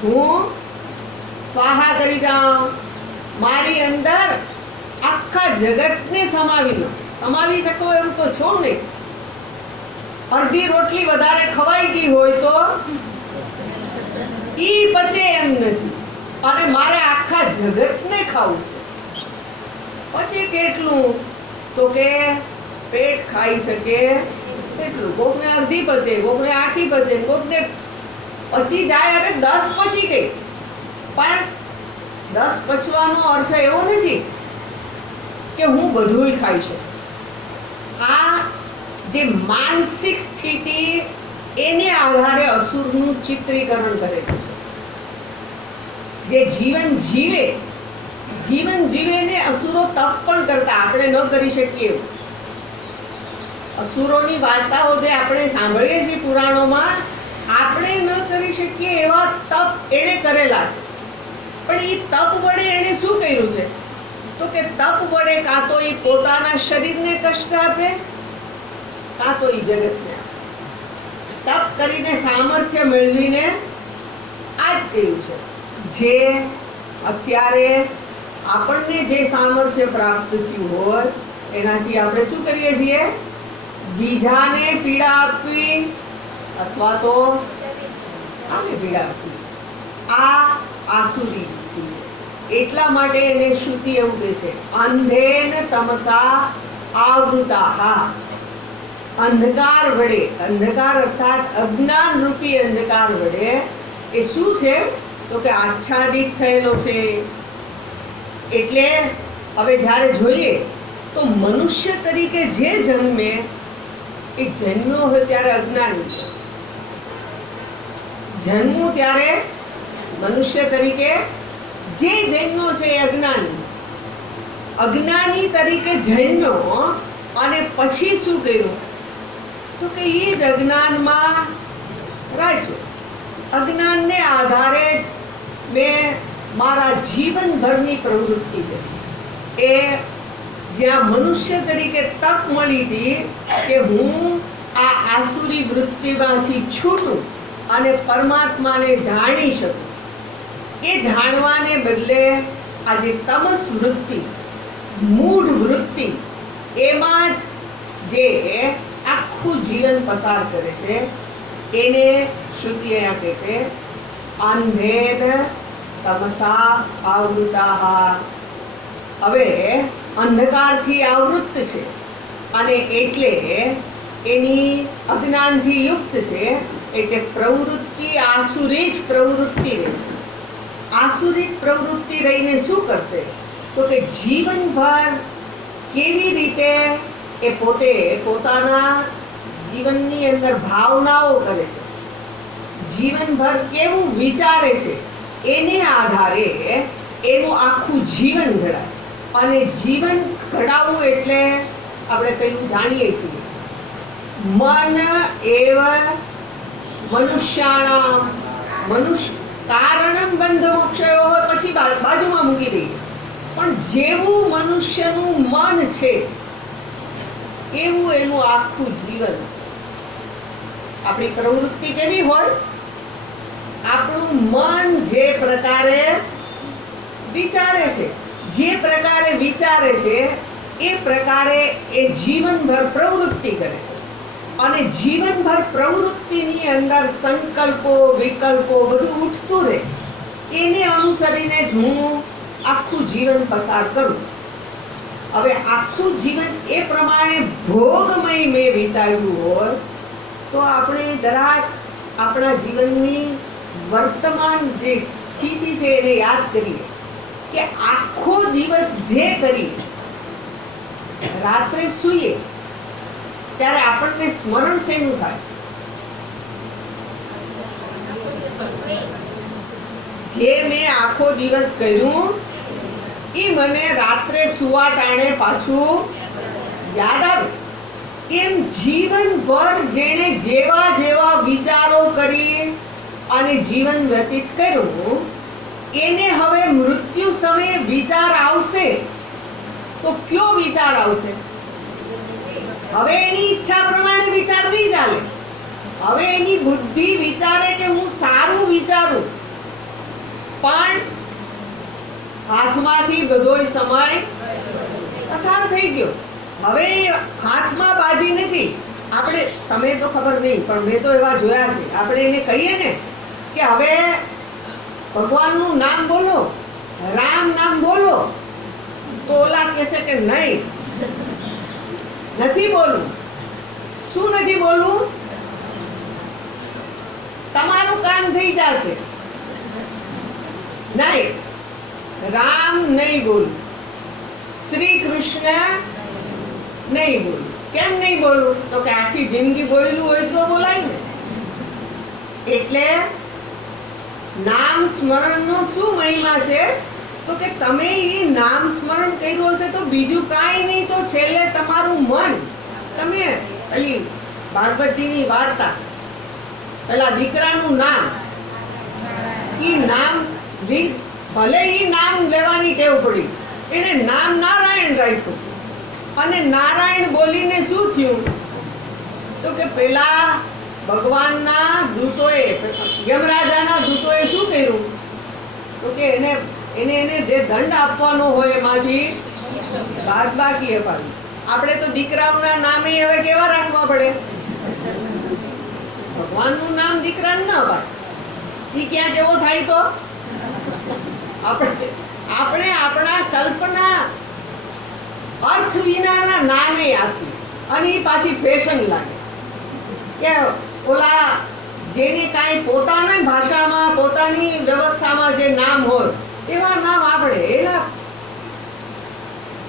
હું સ્વાહા કરી જાઉં, મારી અંદર આખા જગતને સમાવી લો. સમાવી શકો એમ તો છો નહીં. અડધી રોટલી વધારે ખવાઈ ગઈ હોય તો ઈ પચે એમ નથી, અને મારે આખા જગતને ખાવું છે. પછી કેટલું, તો કે પેટ ખાઈ શકે એટલું. કોકને અડધી પચે, કોકને આખી પચે, કોકને પચી જાય અને 10 પચી ગઈ. પણ 10 પચવાનો અર્થ એવો નથી કે હું બધુંય ખાઈ શકું. આ જે માનસિક સ્થિતિ, એને આધારે અસુરનું ચિત્રીકરણ કરેલું છે. જે જીવન જીવે ને અસુરો તપ પણ કરતા, આપણે ન કરી શકીએ એવું. અસુરોની વાર્તાઓ જે આપણે સાંભળીએ છીએ પુરાણોમાં, આપણે ન કરી શકીએ એવા તપ એણે કરેલા છે. પણ એ તપ વડે એણે શું કર્યું છે, તો કે તપ વડે કાં તો એ પોતાના શરીરને કષ્ટ આપે, કાં તો એ જગતને આપે. તપ કરીને સામર્થ્ય મેળવીને આ જ કર્યું છે. જે અત્યારે આપણને જે સામર્થ્ય પ્રાપ્ત થયું હોય એનાથી આપણે શું કરીએ છીએ, બીજાને પીડા આપવી અથવા તો આને પીડા આપવી. આ આસુરી વૃત્તિ છે. એટલા માટે એને શ્રુતિ એવું કહે છે, અંધેન તમસા આવૃતાહા. અંધકાર વડે, અંધકાર અર્થાત અજ્ઞાન રૂપી અંધકાર વડે એ શું છે, તો કે આચ્છાદિત થયેલો છે. એટલે હવે જ્યારે જોઈએ તો મનુષ્ય તરીકે જે જન્મે, એ જન્મ્યો હોય ત્યારે અજ્ઞાની છે. જન્મ્યું ત્યારે મનુષ્ય તરીકે જે જન્મ્યો છે એ અજ્ઞાની. અજ્ઞાની તરીકે જન્મ્યો અને પછી શું કર્યું, તો કે એ જ અજ્ઞાનમાં રાખ્યો. અજ્ઞાનને આધારે જ મેં મારા જીવનભરની પ્રવૃત્તિ કરી. એ જ્યાં મનુષ્ય તરીકે તક મળી હતી કે હું આ આસુરી વૃત્તિમાંથી છૂટું અને પરમાત્માને જાણી શકું, એ જાણવાને બદલે આજે તમસ વૃત્તિ, મૂઢ વૃત્તિ, એમાં જ જે આખું જીવન પસાર કરે છે, એને શ્રુતિ અહીંયા કહે છે, અંધેન તમસા આવૃતાહા. હવે અંધકારથી આવૃત છે અને એટલે એની અજ્ઞાનથી યુક્ત છે, એટલે પ્રવૃત્તિ આસુરી જ પ્રવૃત્તિ રહેશે. આસુરી પ્રવૃત્તિ રહીને શું કરશે, તો કે જીવનભર કેવી રીતે એ પોતે પોતાના જીવનની અંદર ભાવનાઓ કરે છે, જીવનભર કેવું વિચારે છે, એને આધારે એનું આખું જીવન ઘડાય. અને જીવન ઘડાવવું એટલે આપણે પેલું જાણીએ છીએ, મન એવ મનુષ્યાણામ મનુષ્ય કારણમ બંધ મોક્ષયો હોય પછી બાજુમાં મૂકી દઈએ. પણ જેવું મનુષ્યનું મન છે એવું એનું આખું જીવન છે. આપણી પ્રવૃત્તિ કેવી હોય? આપણું મન જે પ્રકારે વિચારે છે, જે પ્રકારે વિચારે છે એ પ્રકારે એ જીવનભર પ્રવૃત્તિ કરે છે. અને જીવનભર પ્રવૃત્તિની અંદર સંકલ્પો વિકલ્પો બધું ઉઠતું રહે. એને અનુસરીને જ હું આખું જીવન પસાર કરું. હવે આખું જીવન એ પ્રમાણે ભોગમય મેં વિતાવ્યું હોય તો આપણે જરાક આપણા જીવનની વર્તમાન જે સ્થિતિ છે એને યાદ કરીએ કે આખો દિવસ જે કરી રાત્રે સૂઈએ ત્યારે આપણને સ્મરણ શેનું થાય? જે મેં આખો દિવસ કર્યું એ મને રાત્રે સુવા ટાણે પાછું યાદ આવે. એમ જીવનભર જેણે જેવા જેવા વિચારો કરી અને જીવન વ્યતીત કર્યું એને હવે મૃત્યુ સમયે વિચાર આવશે તો કયો વિચાર આવશે? હવે એની ઈચ્છા પ્રમાણે વિચાર નહીં ચાલે. હવે એની બુદ્ધિ વિચારે કે હું સારું વિચારું, પણ હાથમાંથી બધોય સમય પસાર થઈ ગયો. હવે હાથમાં બાજી નથી. આપણે તમે તો ખબર નહીં પણ મેં તો એવા જોયા છે. આપણે એને કહીએ ને કે હવે ભગવાનનું નામ બોલો, રામ નામ બોલો, તો ઓલા કહેશે કે નહીં નથી બોલવું. શું નથી બોલવું? તમારું કામ થઈ જશે. નહીં, રામ નહીં બોલવું, શ્રી કૃષ્ણ નહીં બોલવું. કેમ નહીં બોલવું? તો કે આખી જિંદગી બોલ્યું હોય તો બોલાય ને. એટલે નામ સ્મરણનો શું મહિમા છે? તો કે તમે એ નામ સ્મરણ કર્યું હશે તો બીજું કાંઈ નહીં તો છેલ્લે તમારું મન, તમે પેલી ભાગવતજીની વાર્તા, પેલા દીકરાનું નામ, એ નામ ભલે એ નામ લેવાની ટેવ પડી, એને નામ નારાયણ રાખ્યું. અને નારાયણ બોલીને શું થયું? તો કે પેલા ભગવાનના દૂતોએ, યમરાજાના દૂતોએ શું કર્યું? તો કે એને જે દંડ આપવાનો હોય એમાંથી બાદ બાકી અપાવ્યું. આપણે તો દીકરાઓના નામે હવે કેવા રાખવા પડે? ભગવાનનું નામ દીકરાને ન અપાય. એ ક્યાં કેવો થાય? તો આપણે આપણા કલ્પના અર્થ વિનાના નામે આપી અને એ પાછી ફેશન લાગે કે ઓલા જેને કાંઈ પોતાની ભાષામાં પોતાની વ્યવસ્થામાં જે નામ હોય એવા નામ આપણે એના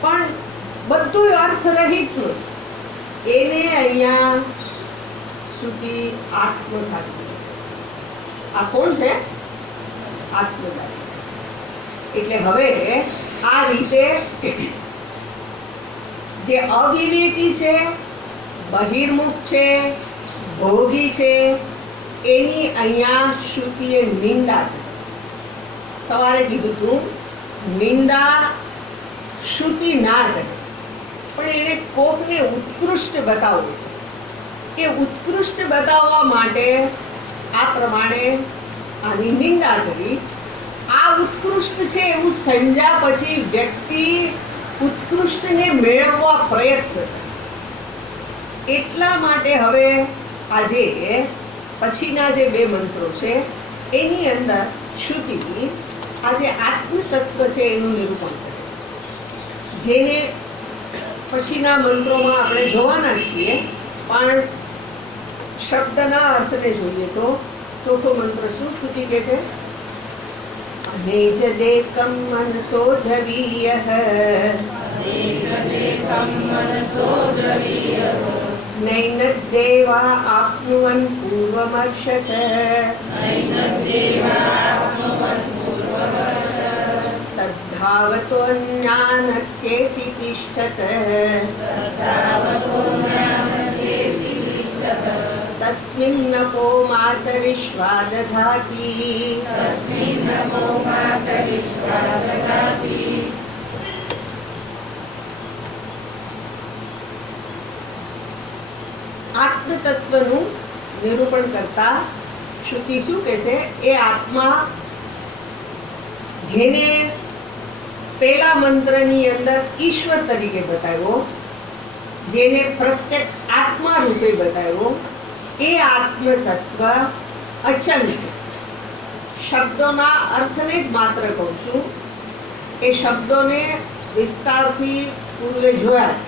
પણ બધું અર્થરહિતનું. એને અહીંયા શ્રુતિ આત્મઘાતી. આ કોણ છે? આત્મઘાતી છે. એટલે હવે આ રીતે જે અવિવેકી છે, બહિર્મુખ છે, ભોગી છે, એની અહીંયા શ્રુતિએ નિંદા કરી. સવારે કીધું તું નિંદા શ્રુતિ ના કરે, પણ એને કોકને ઉત્કૃષ્ટ બતાવવું છે. એ ઉત્કૃષ્ટ બતાવવા માટે આ પ્રમાણે આની નિંદા કરી. આ ઉત્કૃષ્ટ છે એવું સમજ્યા પછી વ્યક્તિ ઉત્કૃષ્ટને મેળવવા પ્રયત્ન. એટલા માટે હવે આજે પછીના જે બે મંત્રો છે એની અંદર શ્રુતિ આજે આત્મ તત્વ છે એનું નિરૂપણ કરે છે, જેને પછીના મંત્રોમાં આપણે જોવાના છીએ. પણ શબ્દના અર્થને જોઈએ તો ચોથો મંત્ર શું શ્રુતિ કહે છે? નેજ દેકમ મનસો જવીયઃ नैनद्देवा आप्नुवन् पूर्वमर्षत तद्धावतोऽन्यानत्येति तिष्ठत तस्मिन्नपो मातरिश्वा दधाति આત્મ તત્વનું નિરૂપણ કરતા શ્રુતિ શું કહે છે? એ આત્મા જેને પેલા મંત્રની અંદર ઈશ્વર તરીકે બતાવ્યો, જેને પ્રત્યેક આત્મા રૂપે બતાવ્યો, એ આત્મ તત્વ અચલ છે. શબ્દોના અર્થને જ માત્ર કહું છું. એ શબ્દોને વિસ્તારથી પૂર્વે જોયા છે.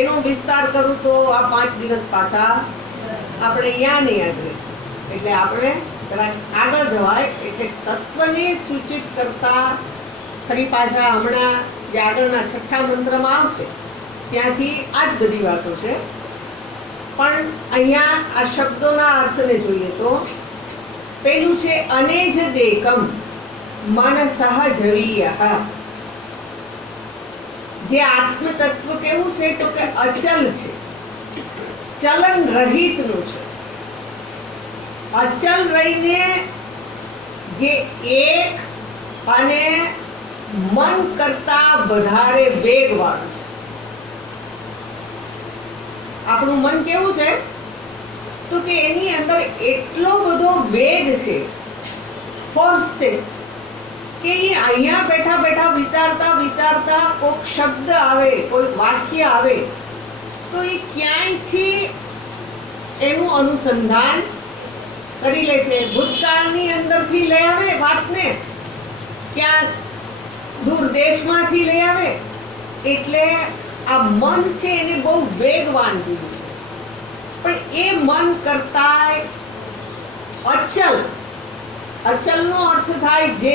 એનો વિસ્તાર કરું તો આ 5 દિવસ પાછા આપણે અહીંયા નહીં યાદ રહીશું. એટલે આપણે જરાક આગળ જવાય. એટલે તત્વને સૂચિત કરતા ફરી પાછા હમણાં જે આગળના 6થા મંત્રમાં આવશે ત્યાંથી આ જ બધી વાતો છે. પણ અહીંયા આ શબ્દોના અર્થને જોઈએ તો પેલું છે અનેજ દેકમ મન સહજવીય. જે આત્મ તત્વ કેવું છે તો કે અચલ છે, ચલન રહિતનું છે. અચલ રહીને જે એક અને મન કરતા વધારે વેગવાળું છે. આપણું મન કેવું છે તો કે એની અંદર એટલો બધો વેગ છે, ફોર્સ છે કે એ અહીંયા બેઠા બેઠા વિચારતા વિચારતા કોઈક શબ્દ આવે, કોઈ વાક્ય આવે તો એ ક્યાંયથી એનું અનુસંધાન કરી લે છે. ભૂતકાળની અંદરથી લઈ આવે વાતને, ક્યાં દૂર દેશમાંથી લઈ આવે. એટલે આ મન છે એને બહુ વેગવાન કીધું છે. પણ એ મન કરતા અચલ, અચલનો અર્થ થાય જે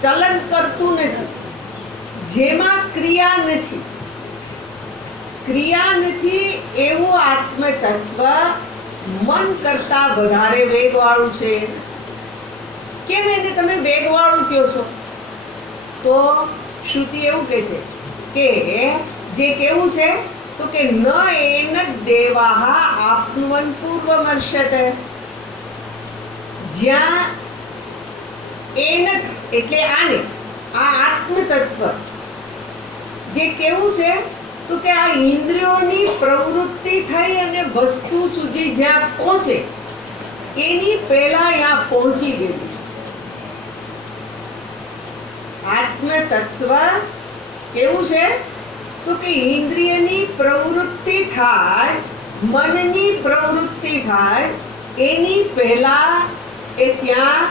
ચલન કરતું નથી, જેમાં ક્રિયા નથી. ક્રિયા નથી એવું આત્મ તત્વ મન કરતા વધારે વેગવાળું છે. કેમ એને તમે વેગવાળું કહો છો? તો શ્રુતિ એવું કહે છે કે જે કેવું છે તો કે ન એન દેવાહ આપનુવન પૂર્વમર્ષત. જ્યાં એન એટલે આને, આ આત્મ તત્વ જે કેવું છે તો કે આ ઇન્દ્રિયોની પ્રવૃત્તિ થઈ અને વસ્તુ સુધી જ્યાં પહોંચે એની પહેલા ત્યાં પહોંચી ગયું. આત્મ તત્વ કેવું છે તો કે ઇન્દ્રિયની પ્રવૃત્તિ થાય, મનની પ્રવૃત્તિ થાય એની પહેલા એ ત્યાં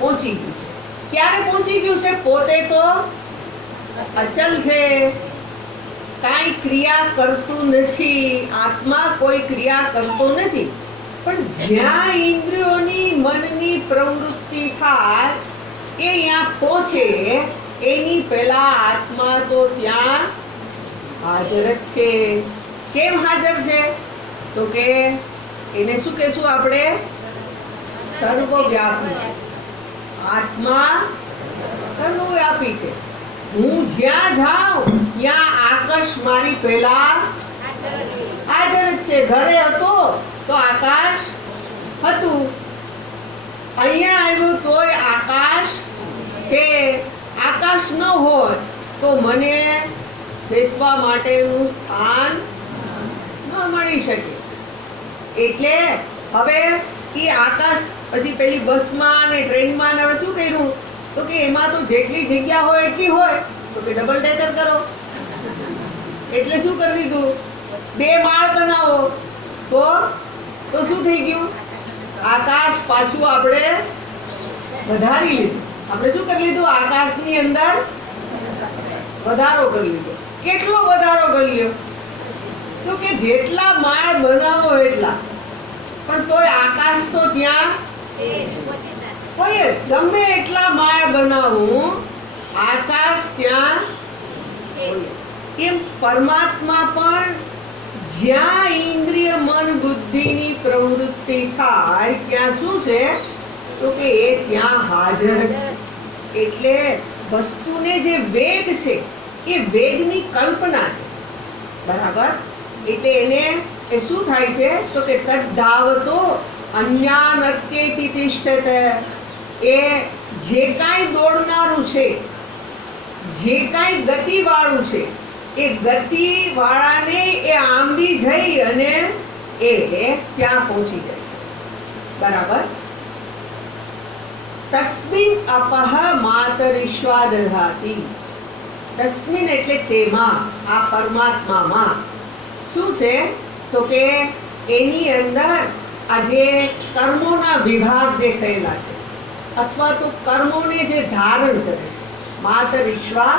પહોંચી ગયું છે. ક્યારે પહોંચી ગયું છે? પોતે તો અચલ છે, કાંઈ ક્રિયા કરતું નથી. આત્મા કોઈ ક્રિયા કરતો નથી. પણ જ્યાં ઇન્દ્રિયોની મનની પ્રવૃત્તિ થાય એ અહીંયા પહોંચે એની પહેલા આત્મા તો ત્યાં હાજર જ છે. કેમ હાજર છે તો કે એને શું કહેશું આપણે? સર્વવ્યાપી છે. આત્મા સર્વવ્યાપી છે. હું જ્યાં જાઉં ત્યાં આકાશ મારી પહેલા હાજર જ છે. ઘરે હતો તો આકાશ હતું, અહીંયા આવ્યું તોય આકાશ છે. આકાશ ન હોય તો મને બેસવા માટેનું સ્થાન ન મળી શકે. એટલે હવે એ આકાશ પછી પેલી બસમાં અને ટ્રેનમાં હવે શું કર્યું તો કે એમાં તો જેટલી જગ્યા હોય એટલી હોય તો કે ડબલ ડેકર કરો. એટલે શું કરી દીધું? 2 માળ બનાવો. તો શું થઈ ગયું? આકાશ પાછું આપણે વધારી લીધું. આપણે શું કરી લીધું? આકાશની અંદર વધારો કરી લીધો. કેટલો વધારો કરી લીધો તો કે જેટલા માળ બનાવો એટલા. પણ તોય આકાશ તો ત્યાં હોય જ. ગમે એટલા માળ બનાવું આકાશ ત્યાં હોય. એમ પરમાત્મા પણ જ્યાં ઇન્દ્રિય મન બુદ્ધિની પ્રવૃત્તિ થાય ત્યાં શું છે તો કે એ ત્યાં હાજર જ છે. એટલે વસ્તુને જે વેગ છે એ વેગની કલ્પના છે. બરાબર? એટલે એને એ શું થાય છે તો કે તદ્ધાવતો અન્યાનત્યેતિ તિષ્ઠતે. એ જે કાંઈ દોડનારું છે, જે કાંઈ ગતિવાળું છે, એ ગતિવાળાને એ આંબી જઈ અને એ ત્યાં પહોંચી જાય છે. બરાબર? તસ્મિન અપહ માતરિશ્વા દધાતિ. તસ્મિન એટલે તેમાં, આ પરમાત્મામાં શું છે તો કે એની અંદર આ જે કર્મોના વિભાગ જે થયેલા છે અથવા તો કર્મોને જે ધારણ કરે છે, માતરિશ્વા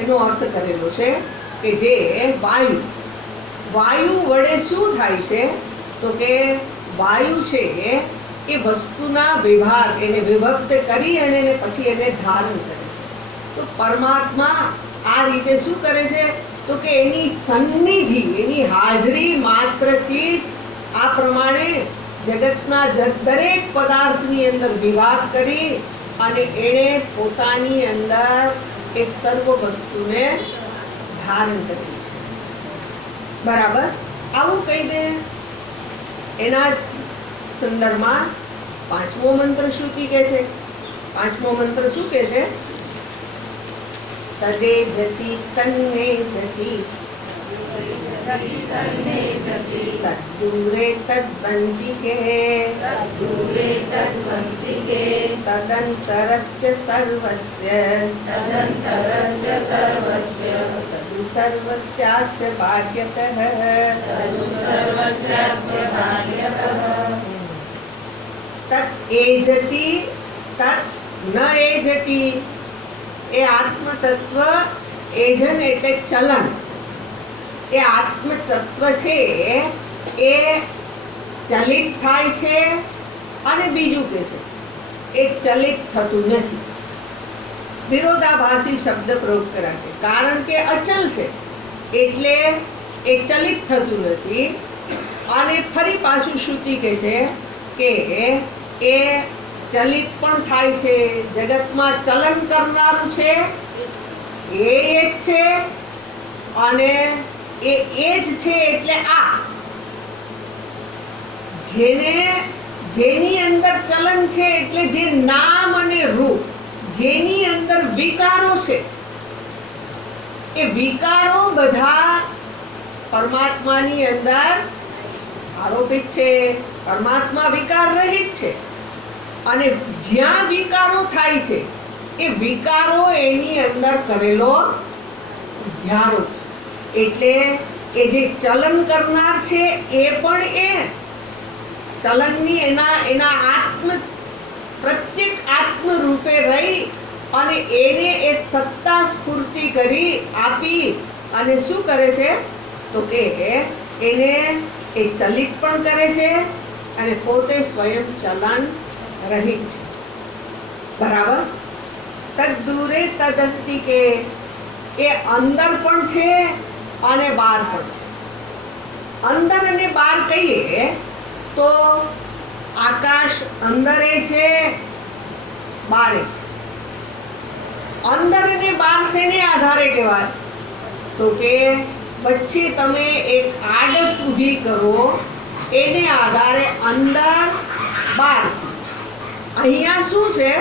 એનો અર્થ કરેલો છે કે જે વાયુ વડે શું થાય છે તો કે વાયુ છે એ વસ્તુના વિભાગ એને વિભક્ત કરી અને પછી એને ધારણ કરે છે. તો પરમાત્મા આ રીતે શું કરે છે તો કે એની સન્નિધિ, એની હાજરી માત્રથી જ આ પ્રમાણે જગતના દરેક પદાર્થની અંદર વિભાગ કરી અને એણે પોતાની અંદર એ સર્વ વસ્તુને ધારણ કરી છે. બરાબર? આવું કહી દે. એના જ સંદર્ભમાં પાંચમો મંત્ર શ્રુતિ કહે છે. પાંચમો મંત્ર શું કહે છે? તદે જતિ તન્ને જતિ તદ્દૂરે તદ્વંતિકે તદંતરસ્ય સર્વસ્ય તદુ સર્વસ્યાસ્ય ભાગ્યતઃ. તત એજતિ તત ન એજતિ. એ આત્મ તત્વ, એજન એટલે ચલન. એ આત્મ તત્વ છે એ ચલિત થાય છે અને બીજું કે છે એ ચલિત થતું નથી. વિરોધાભાસી શબ્દ પ્રયોગ કર્યા છે કારણ કે અચલ છે એટલે એ ચલિત થતું નથી. અને ફરી પાછું શ્રુતિ કહે છે કે એ ચલિત પણ થાય છે, જગતમાં ચલન કરનારું છે એ એક છે અને એ જ છે. એટલે આ જેની અંદર ચલન છે એટલે જે નામ અને રૂપ, જેની અંદર વિકારો છે, એ વિકારો બધા પરમાત્માની અંદર આરોપિત છે. પરમાત્મા વિકાર રહિત છે અને જ્યાં વિકારો થાય છે એ વિકારો એની અંદર કરેલો ધ્યાનો છે. એટલે એ જે ચલન કરનાર છે એ પણ એ ચલનની એના આત્મ પ્રત્યેક આત્મ રૂપે રહી અને એને એ સત્તા સ્ફૂર્તિ કરી આપી અને શું કરે છે તો કે એને એ ચલિત પણ કરે છે અને પોતે સ્વયં ચલન રહિત છે. બરાબર? તદ્દૂરે તદંતિકે. એ અંદર પણ છે અને બહાર પણ છે. અંદર અને બહાર કહીએ તો આકાશ અંદર છે, બહાર છે. અંદર અને બહાર શેને આધારે કહેવાય તો કે વચ્ચે તમે એક આડસ ઊભી કરો એને આધારે અંદર બહાર. અહીંયા શું છે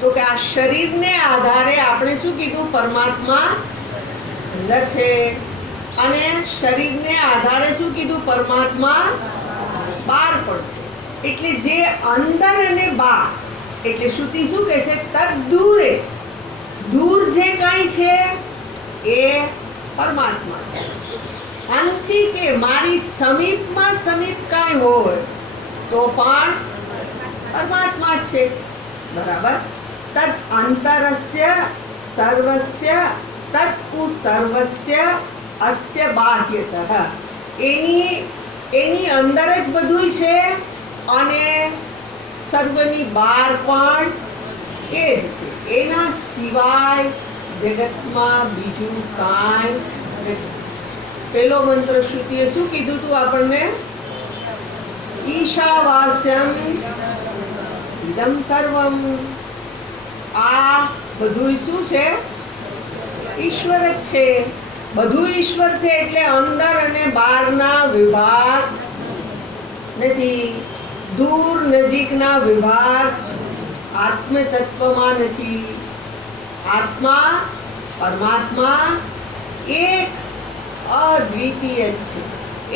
તો કે આ શરીરને આધારે આપણે શું કીધું? પરમાત્મા અંદર છે. અને શરીરને આધારે શું કીધું? પરમાત્મા બહાર પણ છે. એટલે જે અંદર અને બહાર એટલે શ્રુતિ શું કહે છે? તદ્દૂરે. દૂર જે કાંઈ છે એ પરમાત્મા છે. અંતિકે મારી સમીપમાં સમીપ કાંઈ હોય તો પણ પરમાત્મા જ છે. બરાબર? તદ અંતરસ્ય સર્વસ્ય તત્કુ સર્વસ્ય અસ્ય બાહ્યતઃ. એની અંદર જ બધું છે અને સર્વની બહાર પણ એ જ છે. એના સિવાય જગતમાં બીજું કાંઈ પેલો મંત્ર શ્રુતિએ શું કીધું તું આપણને? ઈશાવાસ્યમ ઇદમ સર્વમ. આ બધું શું છે? ઈશ્વર જ છે. બધું ઈશ્વર છે એટલે અંદર અને બહારના વિભાગ નથી. દૂર નજીકના વિભાગ આત્મ તત્વમાં નથી. આત્મા પરમાત્મા એક અદ્વિતીય છે.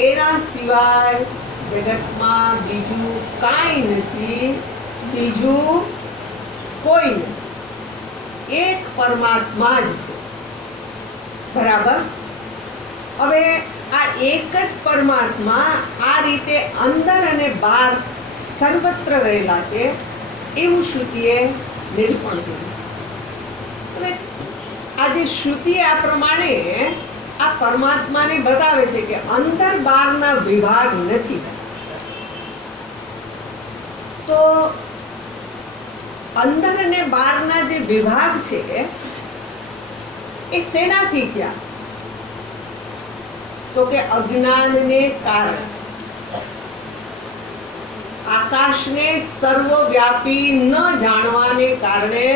એના સિવાય જગતમાં બીજું કાંઈ નથી, બીજું કોઈ નથી. એક પરમાત્મા જ છે. બરાબર. હવે આ એક જ પરમાત્મા આ રીતે અંદર અને બહાર સર્વત્ર રહેલા છે એવું શ્રુતિએ નિરૂપણ કર્યું. હવે આજે શ્રુતિ આ પ્રમાણે આ પરમાત્માને બતાવે છે કે અંદર બહારના વિભાગ નથી. તો અંદર અને બહારના જે વિભાગ છે એ શેનાથી થયા? તો કે અજ્ઞાનને કારણે. આકાશને સર્વવ્યાપી ન જાણવાને કારણે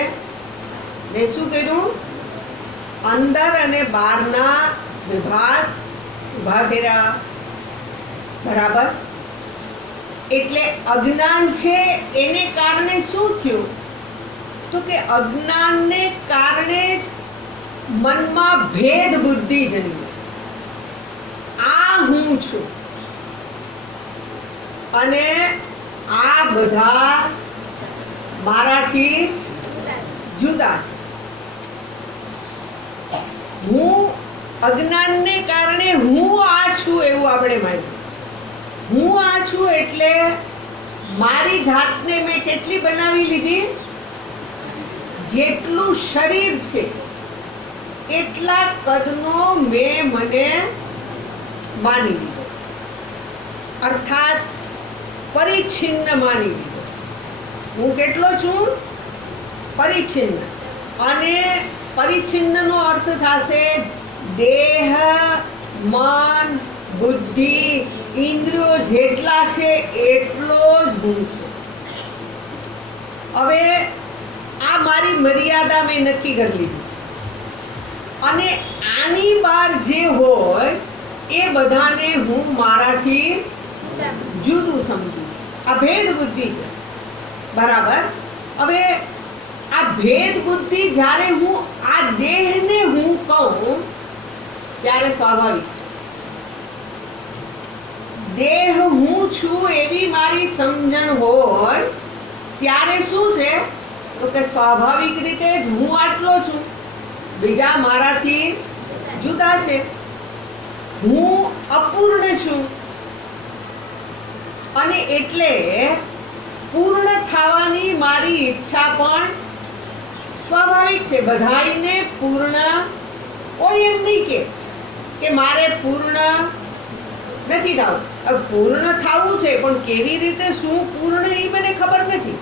મેં શું કર્યું? અંદર અને બહારના વિભાગ ઉભા કર્યા. બરાબર. એટલે અજ્ઞાન છે એને કારણે શું થયું? તો કે અજ્ઞાનને કારણે જ મનમાં ભેદ બુદ્ધિ જન્મી. આ હું છું અને આ બધા મારાથી જુદા છે. હું અજ્ઞાનને કારણે હું આ છું એવું આપણે માન્યું. હું આ છું એટલે મારી જાતને મેં કેટલી બનાવી લીધી? જેટલું શરીર છે એટલા કદનો મેં મને માની લીધો. અર્થાત પરિચ્છિન્ન માની લીધો. હું કેટલો છું? પરિચ્છિન્ન. અને પરિચ્છિન્નનો અર્થ થશે દેહ, મન, બુદ્ધિ, ઇન્દ્રિયો જેટલા છે એટલો જ હું છું. હવે આ મારી મર્યાદા મેં નક્કી કરી લીધી અને આની બહાર જે હોય એ બધાને હું મારાથી જુદું સમજું. આ ભેદ બુદ્ધિ છે. બરાબર. હવે આ ભેદ બુદ્ધિ જ્યારે હું આ દેહને હું કહું ત્યારે સ્વાભાવિક છે. દેહ હું છું એવી મારી સમજણ હોય ત્યારે શું છે? તો કે સ્વાભાવિક રીતે જ હું આટલો છું, બીજા મારાથી જુદા છે. હું અપૂર્ણ છું અને એટલે પૂર્ણ થવાની મારી ઈચ્છા પણ સ્વાભાવિક છે. બધાને પૂર્ણ કોઈ એમ નહીં કે મારે પૂર્ણ નથી થવું. પૂર્ણ થવું છે પણ કેવી રીતે, શું પૂર્ણ એ મને ખબર નથી.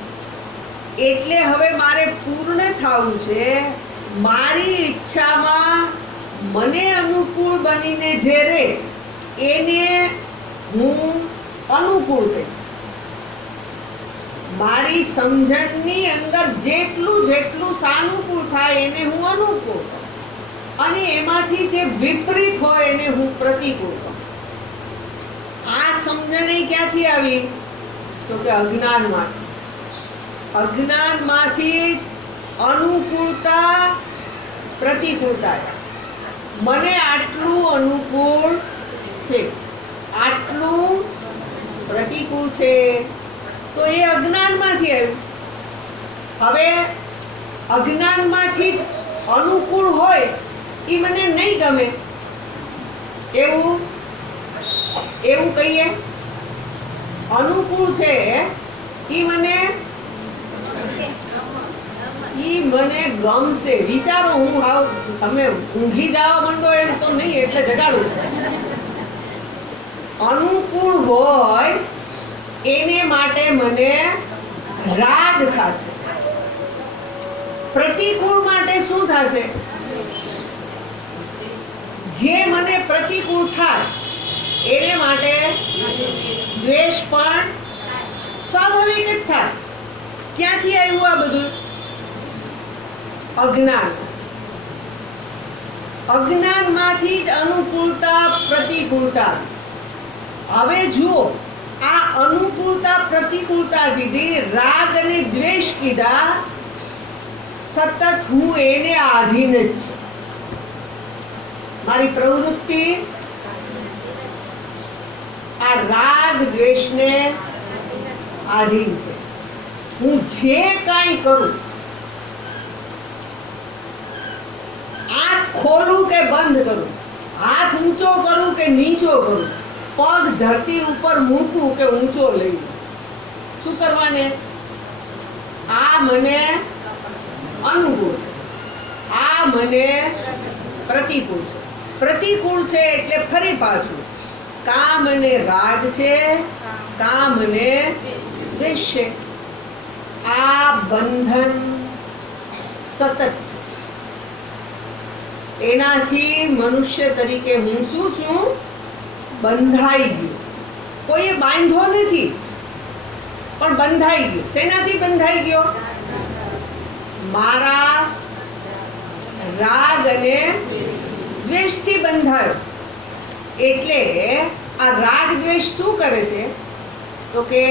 એટલે હવે મારે પૂર્ણ થવું છે. મારી ઈચ્છામાં મને અનુકૂળ બનીને જે રહે એને હું અનુકૂળ કહીશ. મારી સમજણની અંદર જેટલું જેટલું સાનુકૂળ થાય એને હું અનુકૂળ કહું અને એમાંથી જે વિપરીત હોય એને હું પ્રતિકૂળ કહું. આ સમજણ ક્યાંથી આવી? તો કે અજ્ઞાનમાંથી. અજ્ઞાનમાંથી જ અનુકૂળતા પ્રતિકૂળતા. મને આટલું અનુકૂળ છે, આટલું પ્રતિકૂળ છે, તો એ અજ્ઞાનમાંથી આવ્યું. હવે અજ્ઞાનમાંથી જ અનુકૂળ હોય એ મને નહીં ગમે એવું કહીએ. અનુકૂળ છે એ મને ગમશે. વિચારો, હું હાવ તમે ઊંઘી જવા માંડો એમ તો નહીં, એટલે જગાડું. અનુકૂળ હોય એને માટે મને રાગ થશે. પ્રતિકૂળ માટે શું થશે? જે મને પ્રતિકૂળ થાય એને માટે દ્વેષ પણ સ્વાભાવિક જ થાય. ક્યાંથી આવ્યું આ બધું? અજ્ઞાન. અજ્ઞાનમાંથી જ અનુકૂળતા પ્રતિકૂળતા. હવે જુઓ, આ અનુકૂળતા પ્રતિકૂળતા કીધી, રાગ અને દ્વેષ કીધા, સતત હું એને આધીન જ છું. મારી પ્રવૃત્તિ આ રાગ દ્વેષને આધીન છે. હું જે કાંઈ કરું, આંખ ખોલું કે બંધ કરું, હાથ ઊંચો કરું કે નીચો કરું, પગ ધરતી ઉપર મૂકું કે ઊંચો લઈ લઉં, શું કરવાને? આ મને અનુકૂળ છે, આ મને પ્રતિકૂળ છે. પ્રતિકૂળ છે એટલે ફરી પાછું કામ અને રાગ છે, કામ અને દ્વેષ છે. આ બંધન સતત છે. એનાથી મનુષ્ય તરીકે હું શું છું? બંધાઈ ગયું. કોઈએ બાંધ્યો નથી, પણ બંધાઈ ગયો. શેનાથી બંધાઈ ગયો? મારા રાગ અને દ્વેષથી બંધાયો. એટલે આ રાગ દ્વેષ શું કરે છે? તો કે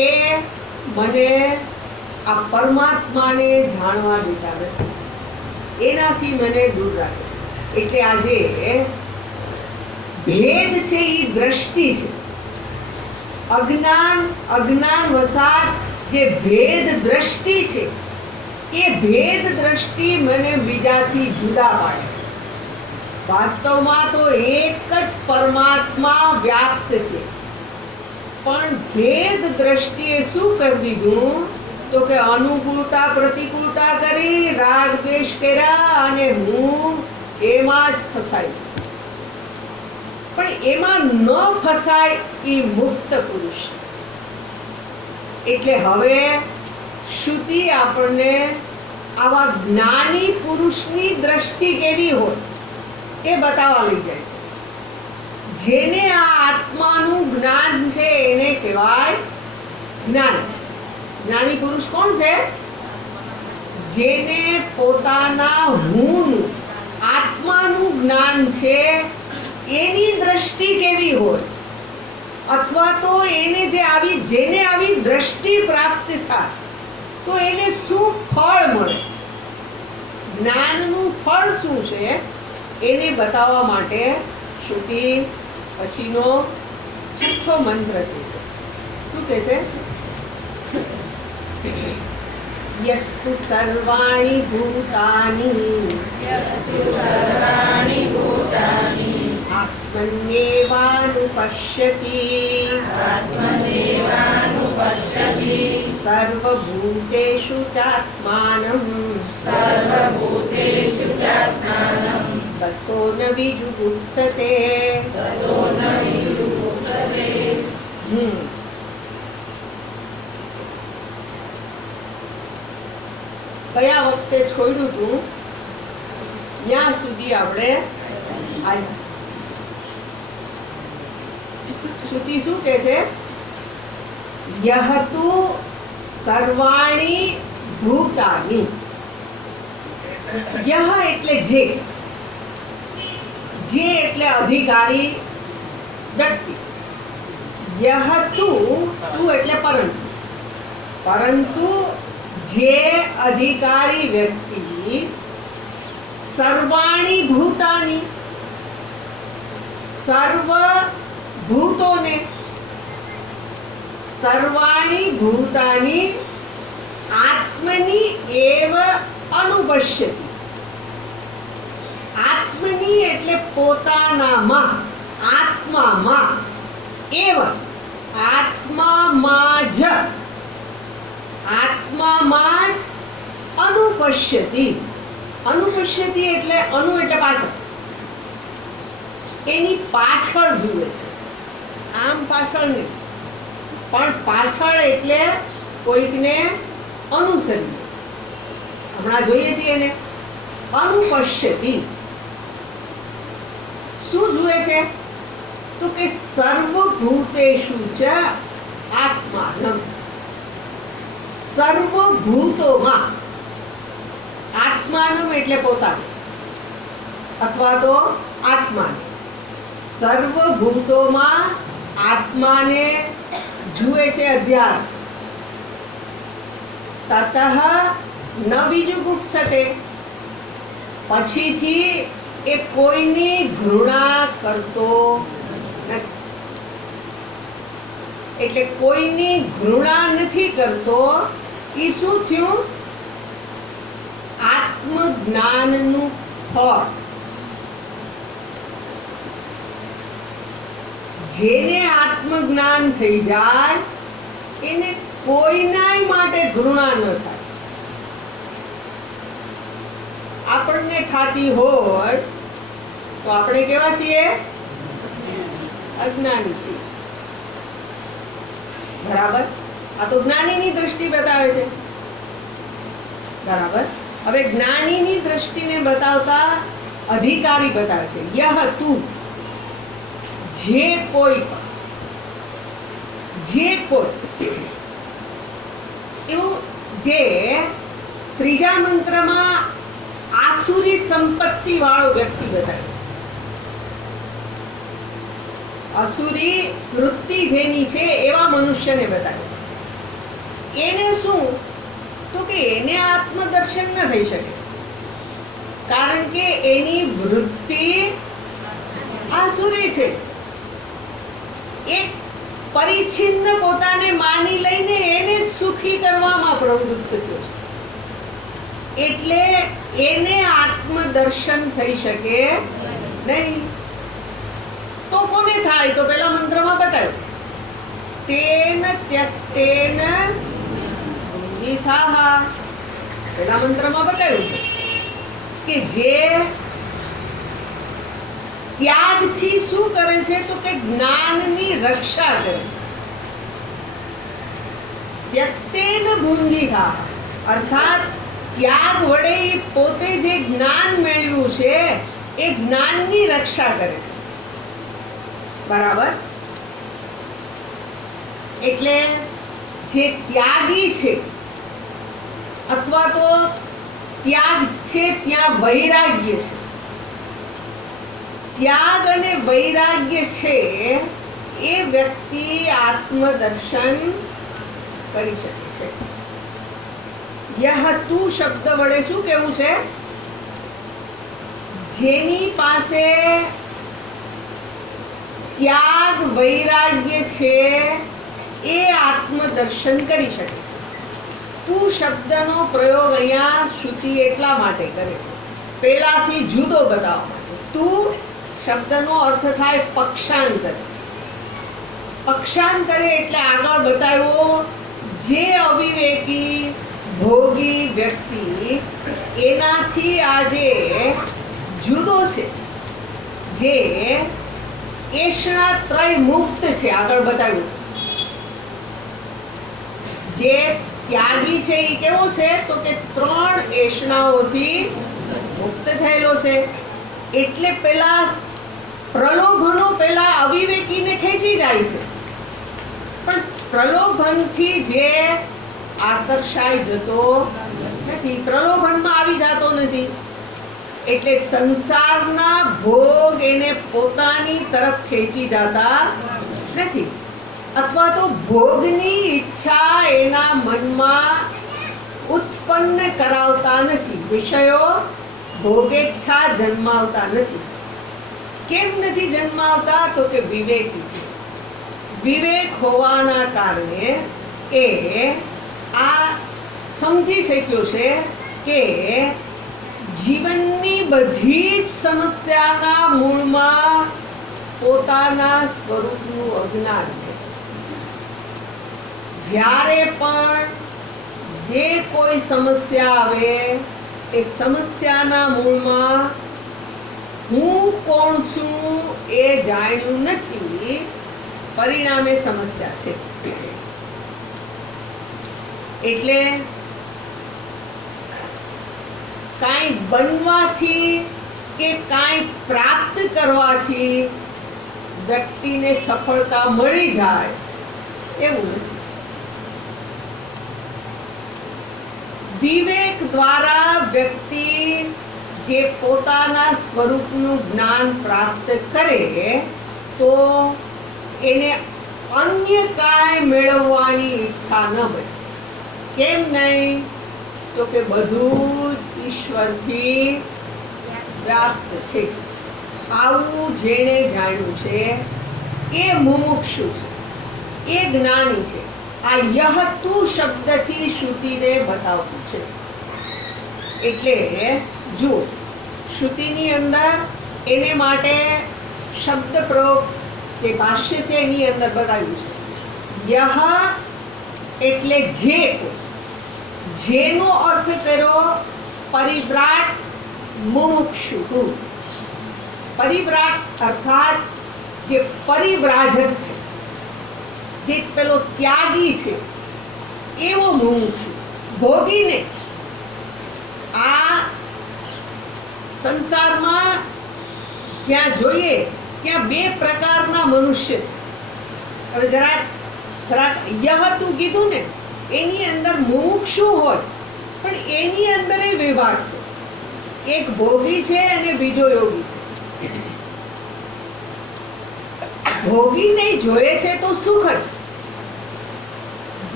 એ મને આ પરમાત્માને જાણવા દેતા નથી, એનાથી મને દૂર રાખે. એટલે આજે ભેદ છે એ દ્રષ્ટિ છે. અજ્ઞાન વસાત જે ભેદ દ્રષ્ટિ છે, એ ભેદ દ્રષ્ટિ મને બીજાથી જુદા પાડે છે. વાસ્તવમાં તો એક જ પરમાત્મા વ્યાપ્ત છે, પણ ભેદ દ્રષ્ટિએ શું કરી દીધું? તો કે અનુકૂળતા પ્રતિકૂળતા કરી, રાગ દ્વેષ કર્યા, અને હું એમાં જ ફસાઈ છું. પણ એમાં ન ફસાય એ મુક્ત પુરુષ. એટલે હવે શ્રુતિ આપણને આવા જ્ઞાની પુરુષની દ્રષ્ટિ કેવી હોય એ બતાવવા લઈ જાય છે. જેને આ આત્માનું જ્ઞાન છે એને કહેવાય જ્ઞાન. જ્ઞાની પુરુષ કોણ છે? જેને પોતાના હું આત્માનું જ્ઞાન છે એની દ્રષ્ટિ કેવી હોય, અથવા તો એને જેને આવી દ્રષ્ટિ પ્રાપ્ત થાય તો એને શું ફળ મળે, જ્ઞાનનું ફળ શું છે એને બતાવવા માટે શ્રુતિ પછીનો છઠ્ઠો મંત્ર કહે છે. શું કહે છે? યસ્તુ સર્વાણિ ભૂતાનિ આત્મન્યેવાનુપશ્યતિ સર્વભૂતેષુ ચાત્માનં તતો ન વિજુગુપ્સતે. કયા વખતે છોડ્યું હતું ત્યાં સુધી આપણે શ્રુતિ શું કહે છે? યહતુ સર્વાણિ ભૂતાનિ. યહ એટલે જે એટલે અધિકારી વ્યક્તિ. યહતુ એટલે પરંતુ જે અધિકારી વ્યક્તિ સર્વાણિ ભૂતાનિ સર્વ ભૂતોને સર્વાણિ ભૂતાનિ આત્મની એવ અનુપશ્યતિ. આત્મની એટલે પોતાનામાં, આત્મામાં, એવ આત્મામાં જ અનુપશ્યતિ. અનુપશ્યતિ એટલે અનુ એટલે પાછળ, એની પાછળ જુએ છે. આમ પાછળ નહીં, પણ પાછળ એટલે કોઈકને અનુસરી. હમણાં જોઈએ છીએ એને અનુપશ્યતિ. શું જુએ છે? તો કે સર્વભૂતેષુ ચ આત્માનમ. સર્વભૂતોમાં, આત્માનમ એટલે પોતાને અથવા તો આત્માને, સર્વભૂતોમાં આત્માને જુએ છે અધ્યાસ. તતઃ ન વિજુગુપ્સતે, પછીથી એ કોઈની ઘૃણા કરતો નથી. એટલે કોઈની ઘૃણા નથી કરતો. એ શું થયું? આત્મજ્ઞાનનું ફળ. જેને આત્મજ્ઞાન થઈ જાય એને કોઈના માટે ઘૃણા ન થાય. આપણને થતી હોય તો આપણે કેવા છીએ? અજ્ઞાની છીએ. બરાબર? આ તો જ્ઞાનીની દ્રષ્ટિ બતાવે છે. બરાબર? હવે જ્ઞાનીની દ્રષ્ટિને બતાવતા અધિકારી બતાવે છે. યહ તું, જે કોઈ એવું, જે ત્રીજા મંત્રમાં આસુરી સંપત્તિ વાળો વ્યક્તિ બતાવે. અસુરી વૃત્તિ જેની છે એવા મનુષ્યને બતાવે. એને શું? તો કે એને આત્મદર્શન ન થઈ શકે, કારણ કે એની વૃત્તિ આસુરી છે. એક પરિચ્છિન્ન પોતાને માની લઈને એને જ સુખી કરવામાં પ્રવૃત્ત થયો છે. એટલે એને આત્મદર્શન થઈ શકે નહીં. તો કોને થાય? તો પેલા મંત્રમાં બતાવ્યું, તેન ત્યક્તેન ભુંજીથાઃ. પેલા મંત્રમાં બતાવ્યું છે કે જે ત્યાગથી શું કરે છે? તો કે જ્ઞાનની રક્ષા કરે છે. ત્યક્તેન ભુંજીથાઃ અર્થાત ત્યાગ વડે પોતે જે જ્ઞાન મેળવ્યું છે એ જ્ઞાનની રક્ષા કરે છે. બરાબર? એટલે જે ત્યાગી છે અથવા તો ત્યાગ છે ત્યાં વૈરાગ્ય છે. ત્યાગ અને વૈરાગ્ય છે એ વ્યક્તિ આત્મદર્શન કરી શકે છે. યહ તું શબ્દ વડે શું કહેવું છે? જેની પાસે ત્યાગ વૈરાગ્ય છે એ આત્મદર્શન કરી શકે છે. તું શબ્દનો પ્રયોગ અહીંયા શ્રુતિ એટલા માટે કરે છે, પેલાથી જુદો બતાવવા માટે. તું શબ્દનો અર્થ થાય પક્ષાંતરે. પક્ષાંતરે એટલે આગળ બતાવ્યો જે અવિવેકી ભોગી વ્યક્તિ એનાથી આજે જુદો છે, જે એષણાત્રય મુક્ત છે. આગળ બતાવ્યું જે ત્યાગી છે એ કેવો છે? તો કે 3 એષણાઓથી મુક્ત થયેલો છે. એટલે પેલા પ્રલોભનો પેલા અવિવેકીને ખેંચી જાય છે, પણ પ્રલોભનથી જે આકર્ષાઈ જતો નથી, પ્રલોભનમાં આવી જતો નથી. એટલે સંસારના ભોગ એને પોતાની તરફ ખેંચી જતા નથી, અથવા તો ભોગની ઈચ્છા એના મનમાં ઉત્પન્ન કરાવતા નથી. વિષયો ભોગેચ્છા જન્માવતા નથી. કેમ નથી જન્માવતા? તો કે વિવેકી છે. વિવેક હોવાના કારણે એ આ સમજી શક્યો છે કે જીવનની બધી જ સમસ્યાના મૂળમાં પોતાના સ્વરૂપનું અજ્ઞાન છે. જ્યારે પણ જે કોઈ સમસ્યા આવે એ સમસ્યાના મૂળમાં હું કોણ છું એ જાણ્યું નથી, પરિણામે સમસ્યા છે. એટલે કાંઈ બનવાથી કે કાંઈ પ્રાપ્ત કરવાથી વ્યક્તિને સફળતા મળી જાય એવું નથી. વિવેક દ્વારા વ્યક્તિ જે પોતાના સ્વરૂપનું જ્ઞાન પ્રાપ્ત કરે તો એને અન્ય કાંઈ મેળવવાની ઈચ્છા ન બચે. કેમ નહીં? તો કે બધું જ ઈશ્વરથી વ્યાપ્ત છે. આવું જેણે જાણ્યું છે એ મુમુક્ષુ છે, એ જ્ઞાની છે. આ યહ તુ શબ્દથી શ્રુતિને બતાવતું છે. એટલે જો શ્રુતિની અંદર એને માટે શબ્દ પ્રયોગ જે ભાષ્ય છે એની અંદર બતાવ્યું છે. યહ એટલે જે, જેનો અર્થ કર્યો પરિવ્રાટ મુમુક્ષુ. પરિવ્રાટ અર્થાત જે પરિવ્રાજક છે, જે પેલો ત્યાગી છે એવો મુમુક્ષુ. ભોગીને આ સંસારમાં જ્યાં જોઈએ ત્યાં બે પ્રકારના મનુષ્ય છે. હવે જરાક યહતું કીધું ને, એની અંદર મુમુક્ષુ હોય પણ એની અંદર એ વિભાગ છે. એક ભોગી છે અને બીજો યોગી છે. ભોગીને જોઈએ છે તો સુખ જ.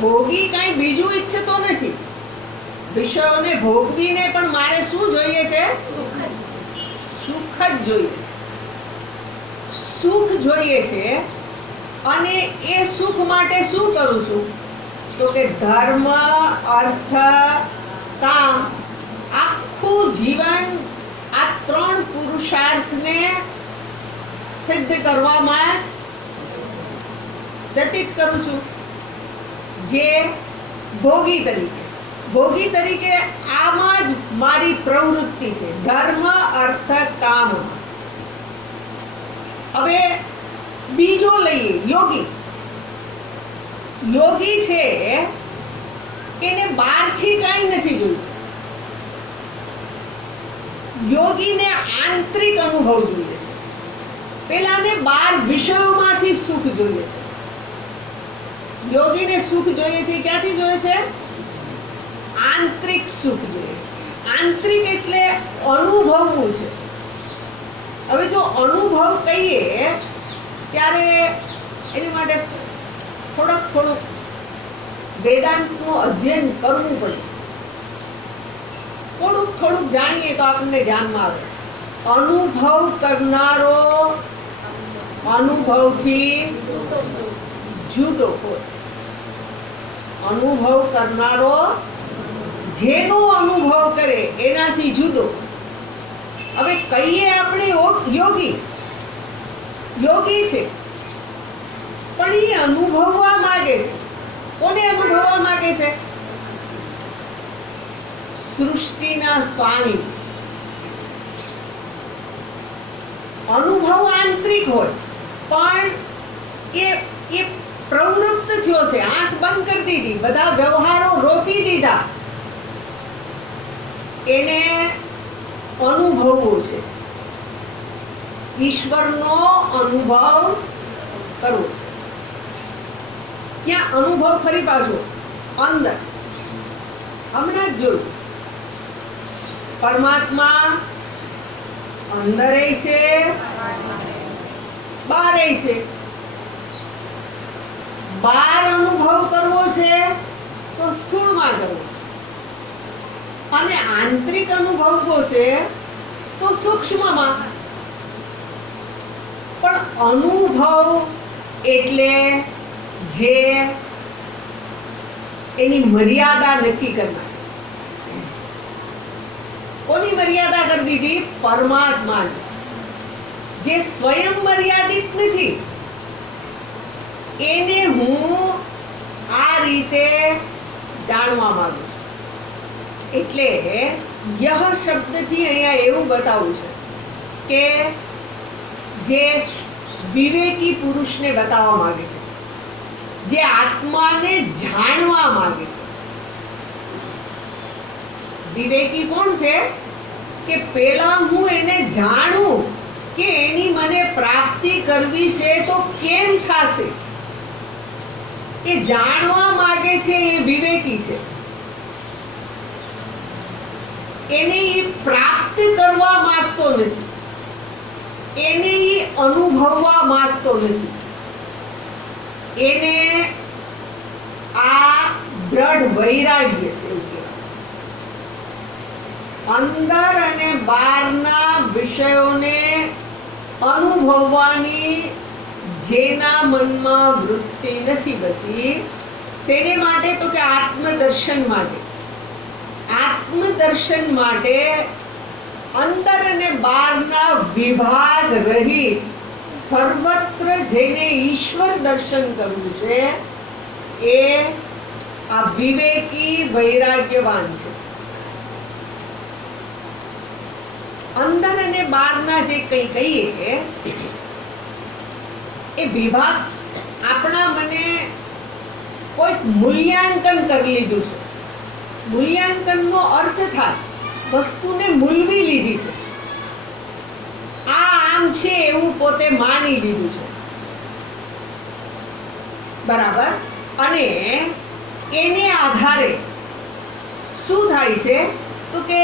ભોગી કાંઈ બીજું ઈચ્છતો નથી. વિષયોને ભોગવીને પણ મારે શું જોઈએ છે? સુખ જ જોઈએ છે. સુખ જોઈએ છે અને એ સુખ માટે શું કરું છું? તો કે ધર્મ, અર્થ, કામ, આખું જીવન આ ત્રણ પુરુષાર્થને સિદ્ધ કરવામાં જ વ્યતીત કરું છું. જે ભોગી તરીકે આમાં જ મારી પ્રવૃત્તિ છે, ધર્મ, અર્થ, કામ. હવે બીજો લઈએ, યોગી. યોગી છે એને બહારથી કાંઈ નથી જોયું. યોગીને આંતરિક અનુભવ જોઈએ છે. પેલાને બહાર વિષયોમાંથી સુખ જોઈએ છે. યોગીને સુખ જોઈએ છે ક્યાંથી જોઈએ છે? આંતરિક સુખ જોઈએ છે. આંતરિક એટલે અનુભવવું છે. હવે જો અનુભવ કહીએ ત્યારે એની માટે થોડુંક વેદાંતનું અધ્યયન કરવું પડે. થોડુંક જાણીએ તો આપણને ધ્યાનમાં આવે. અનુભવ કરનારો અનુભવથી જુદો હોય. અનુભવ કરનારો જેનો અનુભવ કરે એનાથી જુદો. હવે કહીએ આપણે યોગી છે પણ એ અનુભવવા માંગે છે. કોને અનુભવવા માંગે છે? સૃષ્ટિના સ્વામી. અનુભવ આંતરિક હોય પણ એ પ્રવૃત્ત થયો છે. આંખ બંધ કરી દીધી, બધા વ્યવહારો રોકી દીધા. એને અનુભવવો છે, ઈશ્વરનો અનુભવ કરવો છે. ક્યાં અનુભવ? ફરી પાછો અંદર. હમણાં જ જોયું, પરમાત્મા અંદરે છે, બારે છે. બાર અનુભવ કરવો છે તો સ્થૂળમાં કરવો છે, અને આંતરિક અનુભવવો છે તો સૂક્ષ્મમાં. પણ અનુભવ એટલે જે એની મર્યાદા નક્કી કરનાર છે. કોની મર્યાદા કરી દીધી? પરમાત્માની. જે સ્વયં મર્યાદિત નથી, એને હું આ રીતે જાણવા માંગુ છું. એટલે યહ શબ્દથી અહીંયા એવું બતાવવું છે કે જે વિવેકી પુરુષને બતાવવા માંગે છે, જે આત્માને જાણવા માંગે છે. વિવેકી કોણ છે? કે પેલા હું એને જાણું કે એની મને પ્રાપ્તિ કરવી છે તો કેમ થશે. એ જાણવા માંગે છે, એ વિવેકી છે. એને એ પ્રાપ્ત કરવા માંગતો નથી, એને એ અનુભવવા માંગતો નથી. એને આ દ્રઢ વૈરાગ્ય છે. અંદર અને બહારના વિષયોને અનુભવવાની જેના મનમાં વૃત્તિ નથી બચી, તેને માટે તો કે આત્મદર્શન માટે. આત્મદર્શન માટે અંદર અને બહારના વિભાગ રહી સર્વત્ર જેને ઈશ્વર દર્શન કરવું છે એ આ વિવેકી વૈરાગ્યવાન છે. અંદર અને બહારના જે કંઈ કહીએ એ વિભાગ આપણા મને કોઈક મૂલ્યાંકન કરી લીધું છે. મૂલ્યાંકનનો અર્થ થાય વસ્તુને મૂલવી લીધી છે. આ આમ છે એવું પોતે માની લીધું છે, બરાબર. અને એને આધારે શું થાય છે તો કે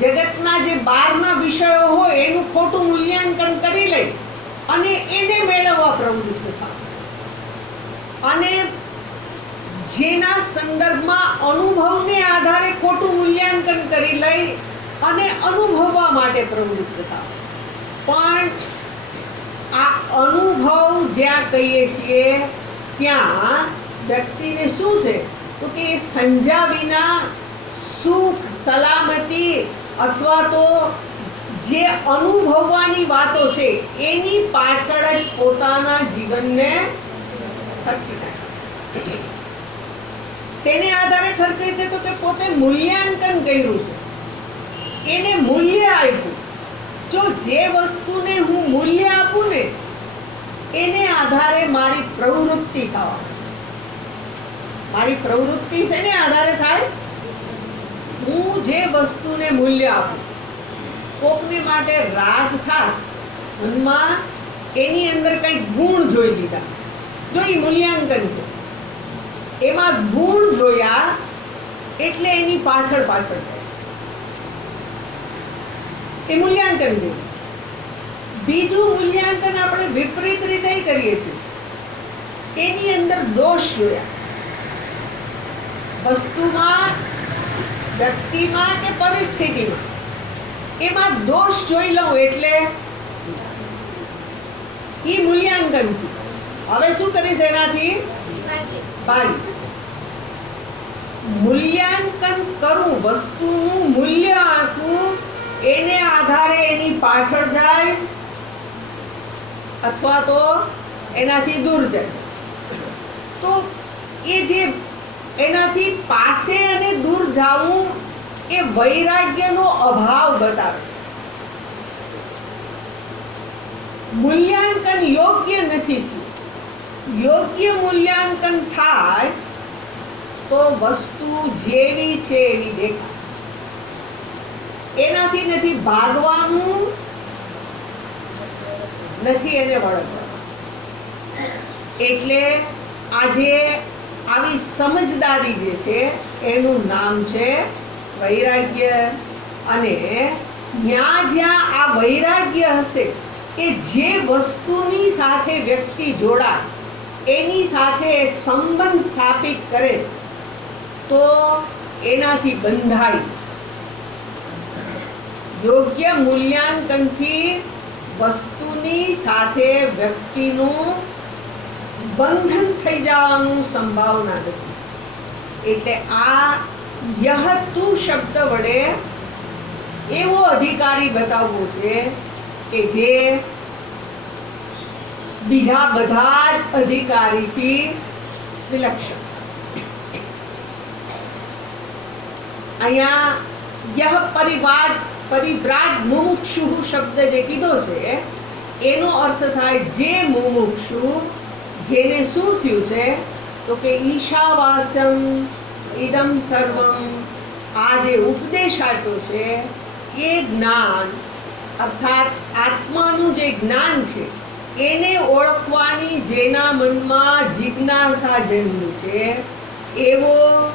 જગતના જે બહારના વિષયો હોય એનું ખોટું મૂલ્યાંકન કરી લઈ અને એને મેળવવા પ્રવૃત્ત થાય. અને જેના સંદર્ભમાં અનુભવને આધારે ખોટું મૂલ્યાંકન કરી લઈ અને અનુભવવા માટે પ્રવૃત્ત થાય. પણ આ અનુભવ જ્યાં કહીએ છીએ ત્યાં વ્યક્તિને શું છે તો કે સંજા વિના સુખ, સલામતી અથવા તો જે અનુભવવાની વાતો છે એની પાછળ જ પોતાના જીવનને ખર્ચી નાખે છે. શેને આધારે ખર્ચે છે તો કે પોતે મૂલ્યાંકન કર્યું છે, એને મૂલ્ય આપ્યું. જો જે વસ્તુને હું મૂલ્ય આપું ને એને આધારે મારી પ્રવૃત્તિ થવાની. મારી પ્રવૃત્તિ શેને આધારે થાય? હું જે વસ્તુને મૂલ્ય આપું. કોકને માટે રાગ થાય મનમાં, એની અંદર કંઈક ગુણ જોઈ લીધા, જો એ મૂલ્યાંકન છે. એમાં ગુણ જોયા એટલે એની પાછળ પાછળ એ મૂલ્યાંકન છે. બીજું મૂલ્યાંકન આપણે વિપરીત રીતે કરીએ છીએ. એની અંદર દોષ જોયા, વસ્તુમાં, વ્યક્તિમાં કે પરિસ્થિતિમાં, એમાં દોષ જોઈ લઉં એટલે એ મૂલ્યાંકન છે. હવે શું કરીશ એનાથી? બારીશ. મૂલ્યાંકન કરું, વસ્તુનું મૂલ્ય આંકું, એને આધારે એની પાછળ જાય અથવા તો એનાથી દૂર જાય. તો એ જે એનાથી પાસે અને દૂર જવું એ વૈરાગ્યનો અભાવ બતાવે છે. મૂલ્યાંકન યોગ્ય નથી થયું. યોગ્ય મૂલ્યાંકન થાય તો વસ્તુ જેવી છે એવી દેખાય. એનાથી નથી ભાગવાનું, નથી એને વળગવાનું. એટલે આજે આવી સમજદારી જે છે એનું નામ છે વૈરાગ્ય. અને જ્યાં જ્યાં આ વૈરાગ્ય હશે કે જે વસ્તુની સાથે વ્યક્તિ જોડાય, એની સાથે સંબંધ સ્થાપિત કરે તો એનાથી બંધાય. યોગ્ય મૂલ્યાંકનથી વસ્તુની સાથે વ્યક્તિનું બંધન થઈ જવાનું સંભાવના નથી. એટલે આ યહ તું શબ્દ વડે એવો અધિકારી બતાવવો છે કે જે બીજા બધા જ અધિકારીથી વિલક્ષણ છે. અહીંયા યહ પરિવ્રાટ મુમુક્ષુ શબ્દ જે કીધો છે એનો અર્થ થાય જે મુમુક્ષુ, જેને શું થયું છે તો કે ઈશાવાસ્યમ ઇદમ સર્વમ આ જે ઉપદેશ આપ્યો છે એ જ્ઞાન અર્થાત આત્માનું જે જ્ઞાન છે એને ઓળખવાની જેના મનમાં જિજ્ઞાસા જન્મી છે એવો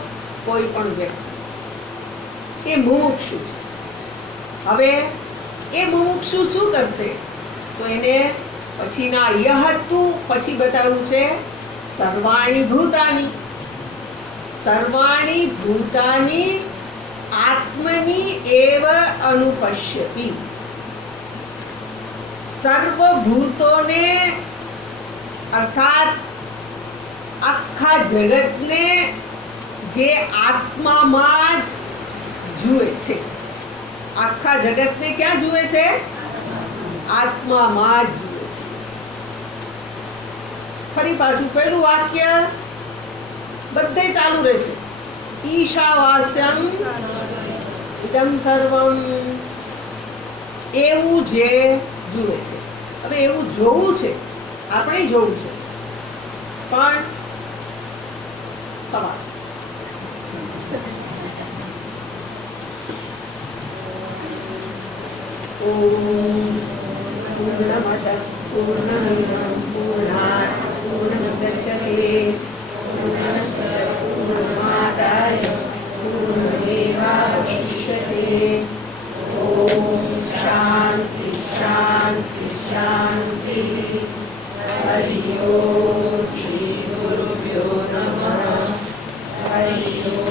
કોઈ પણ વ્યક્તિ એ મુમુક્ષુ છે. હવે એ મુમુક્ષુ શું કરશે તો એને પછીના યહતુ પછી બતાવ્યું છે સર્વાણી ભૂતાની. સર્વાણી ભૂતાની આત્મની એવ અનુપશ્યતિ. સર્વભૂતોને અર્થાત આખા જગતને જે આત્મામાં જ જુએ છે. આખા જગતને ક્યાં જુએ છે? આત્મામાં જ જુએ છે. ફરી પાછું પહેલું વાક્ય બધે ચાલુ રહેશે. ઈશાવાસ્યમ ઇદમ સર્વમ. એવું જે જુએ છે. હવે એવું જોવું છે, આપણે જોવું છે, પણ સવાલ પૂર્ણમદ પૂર્ણમિદં પૂર્ણાત પૂર્ણમુદચ્યતે પૂર્ણસ્ય પૂર્ણમાદાય પૂર્ણમેવાવશિષ્યતે. ઓમ શાંતિ શાંતિ શાંતિ. હરિ ઓમ શ્રી ગુરુભ્યો નમઃ. હરિ ઓમ.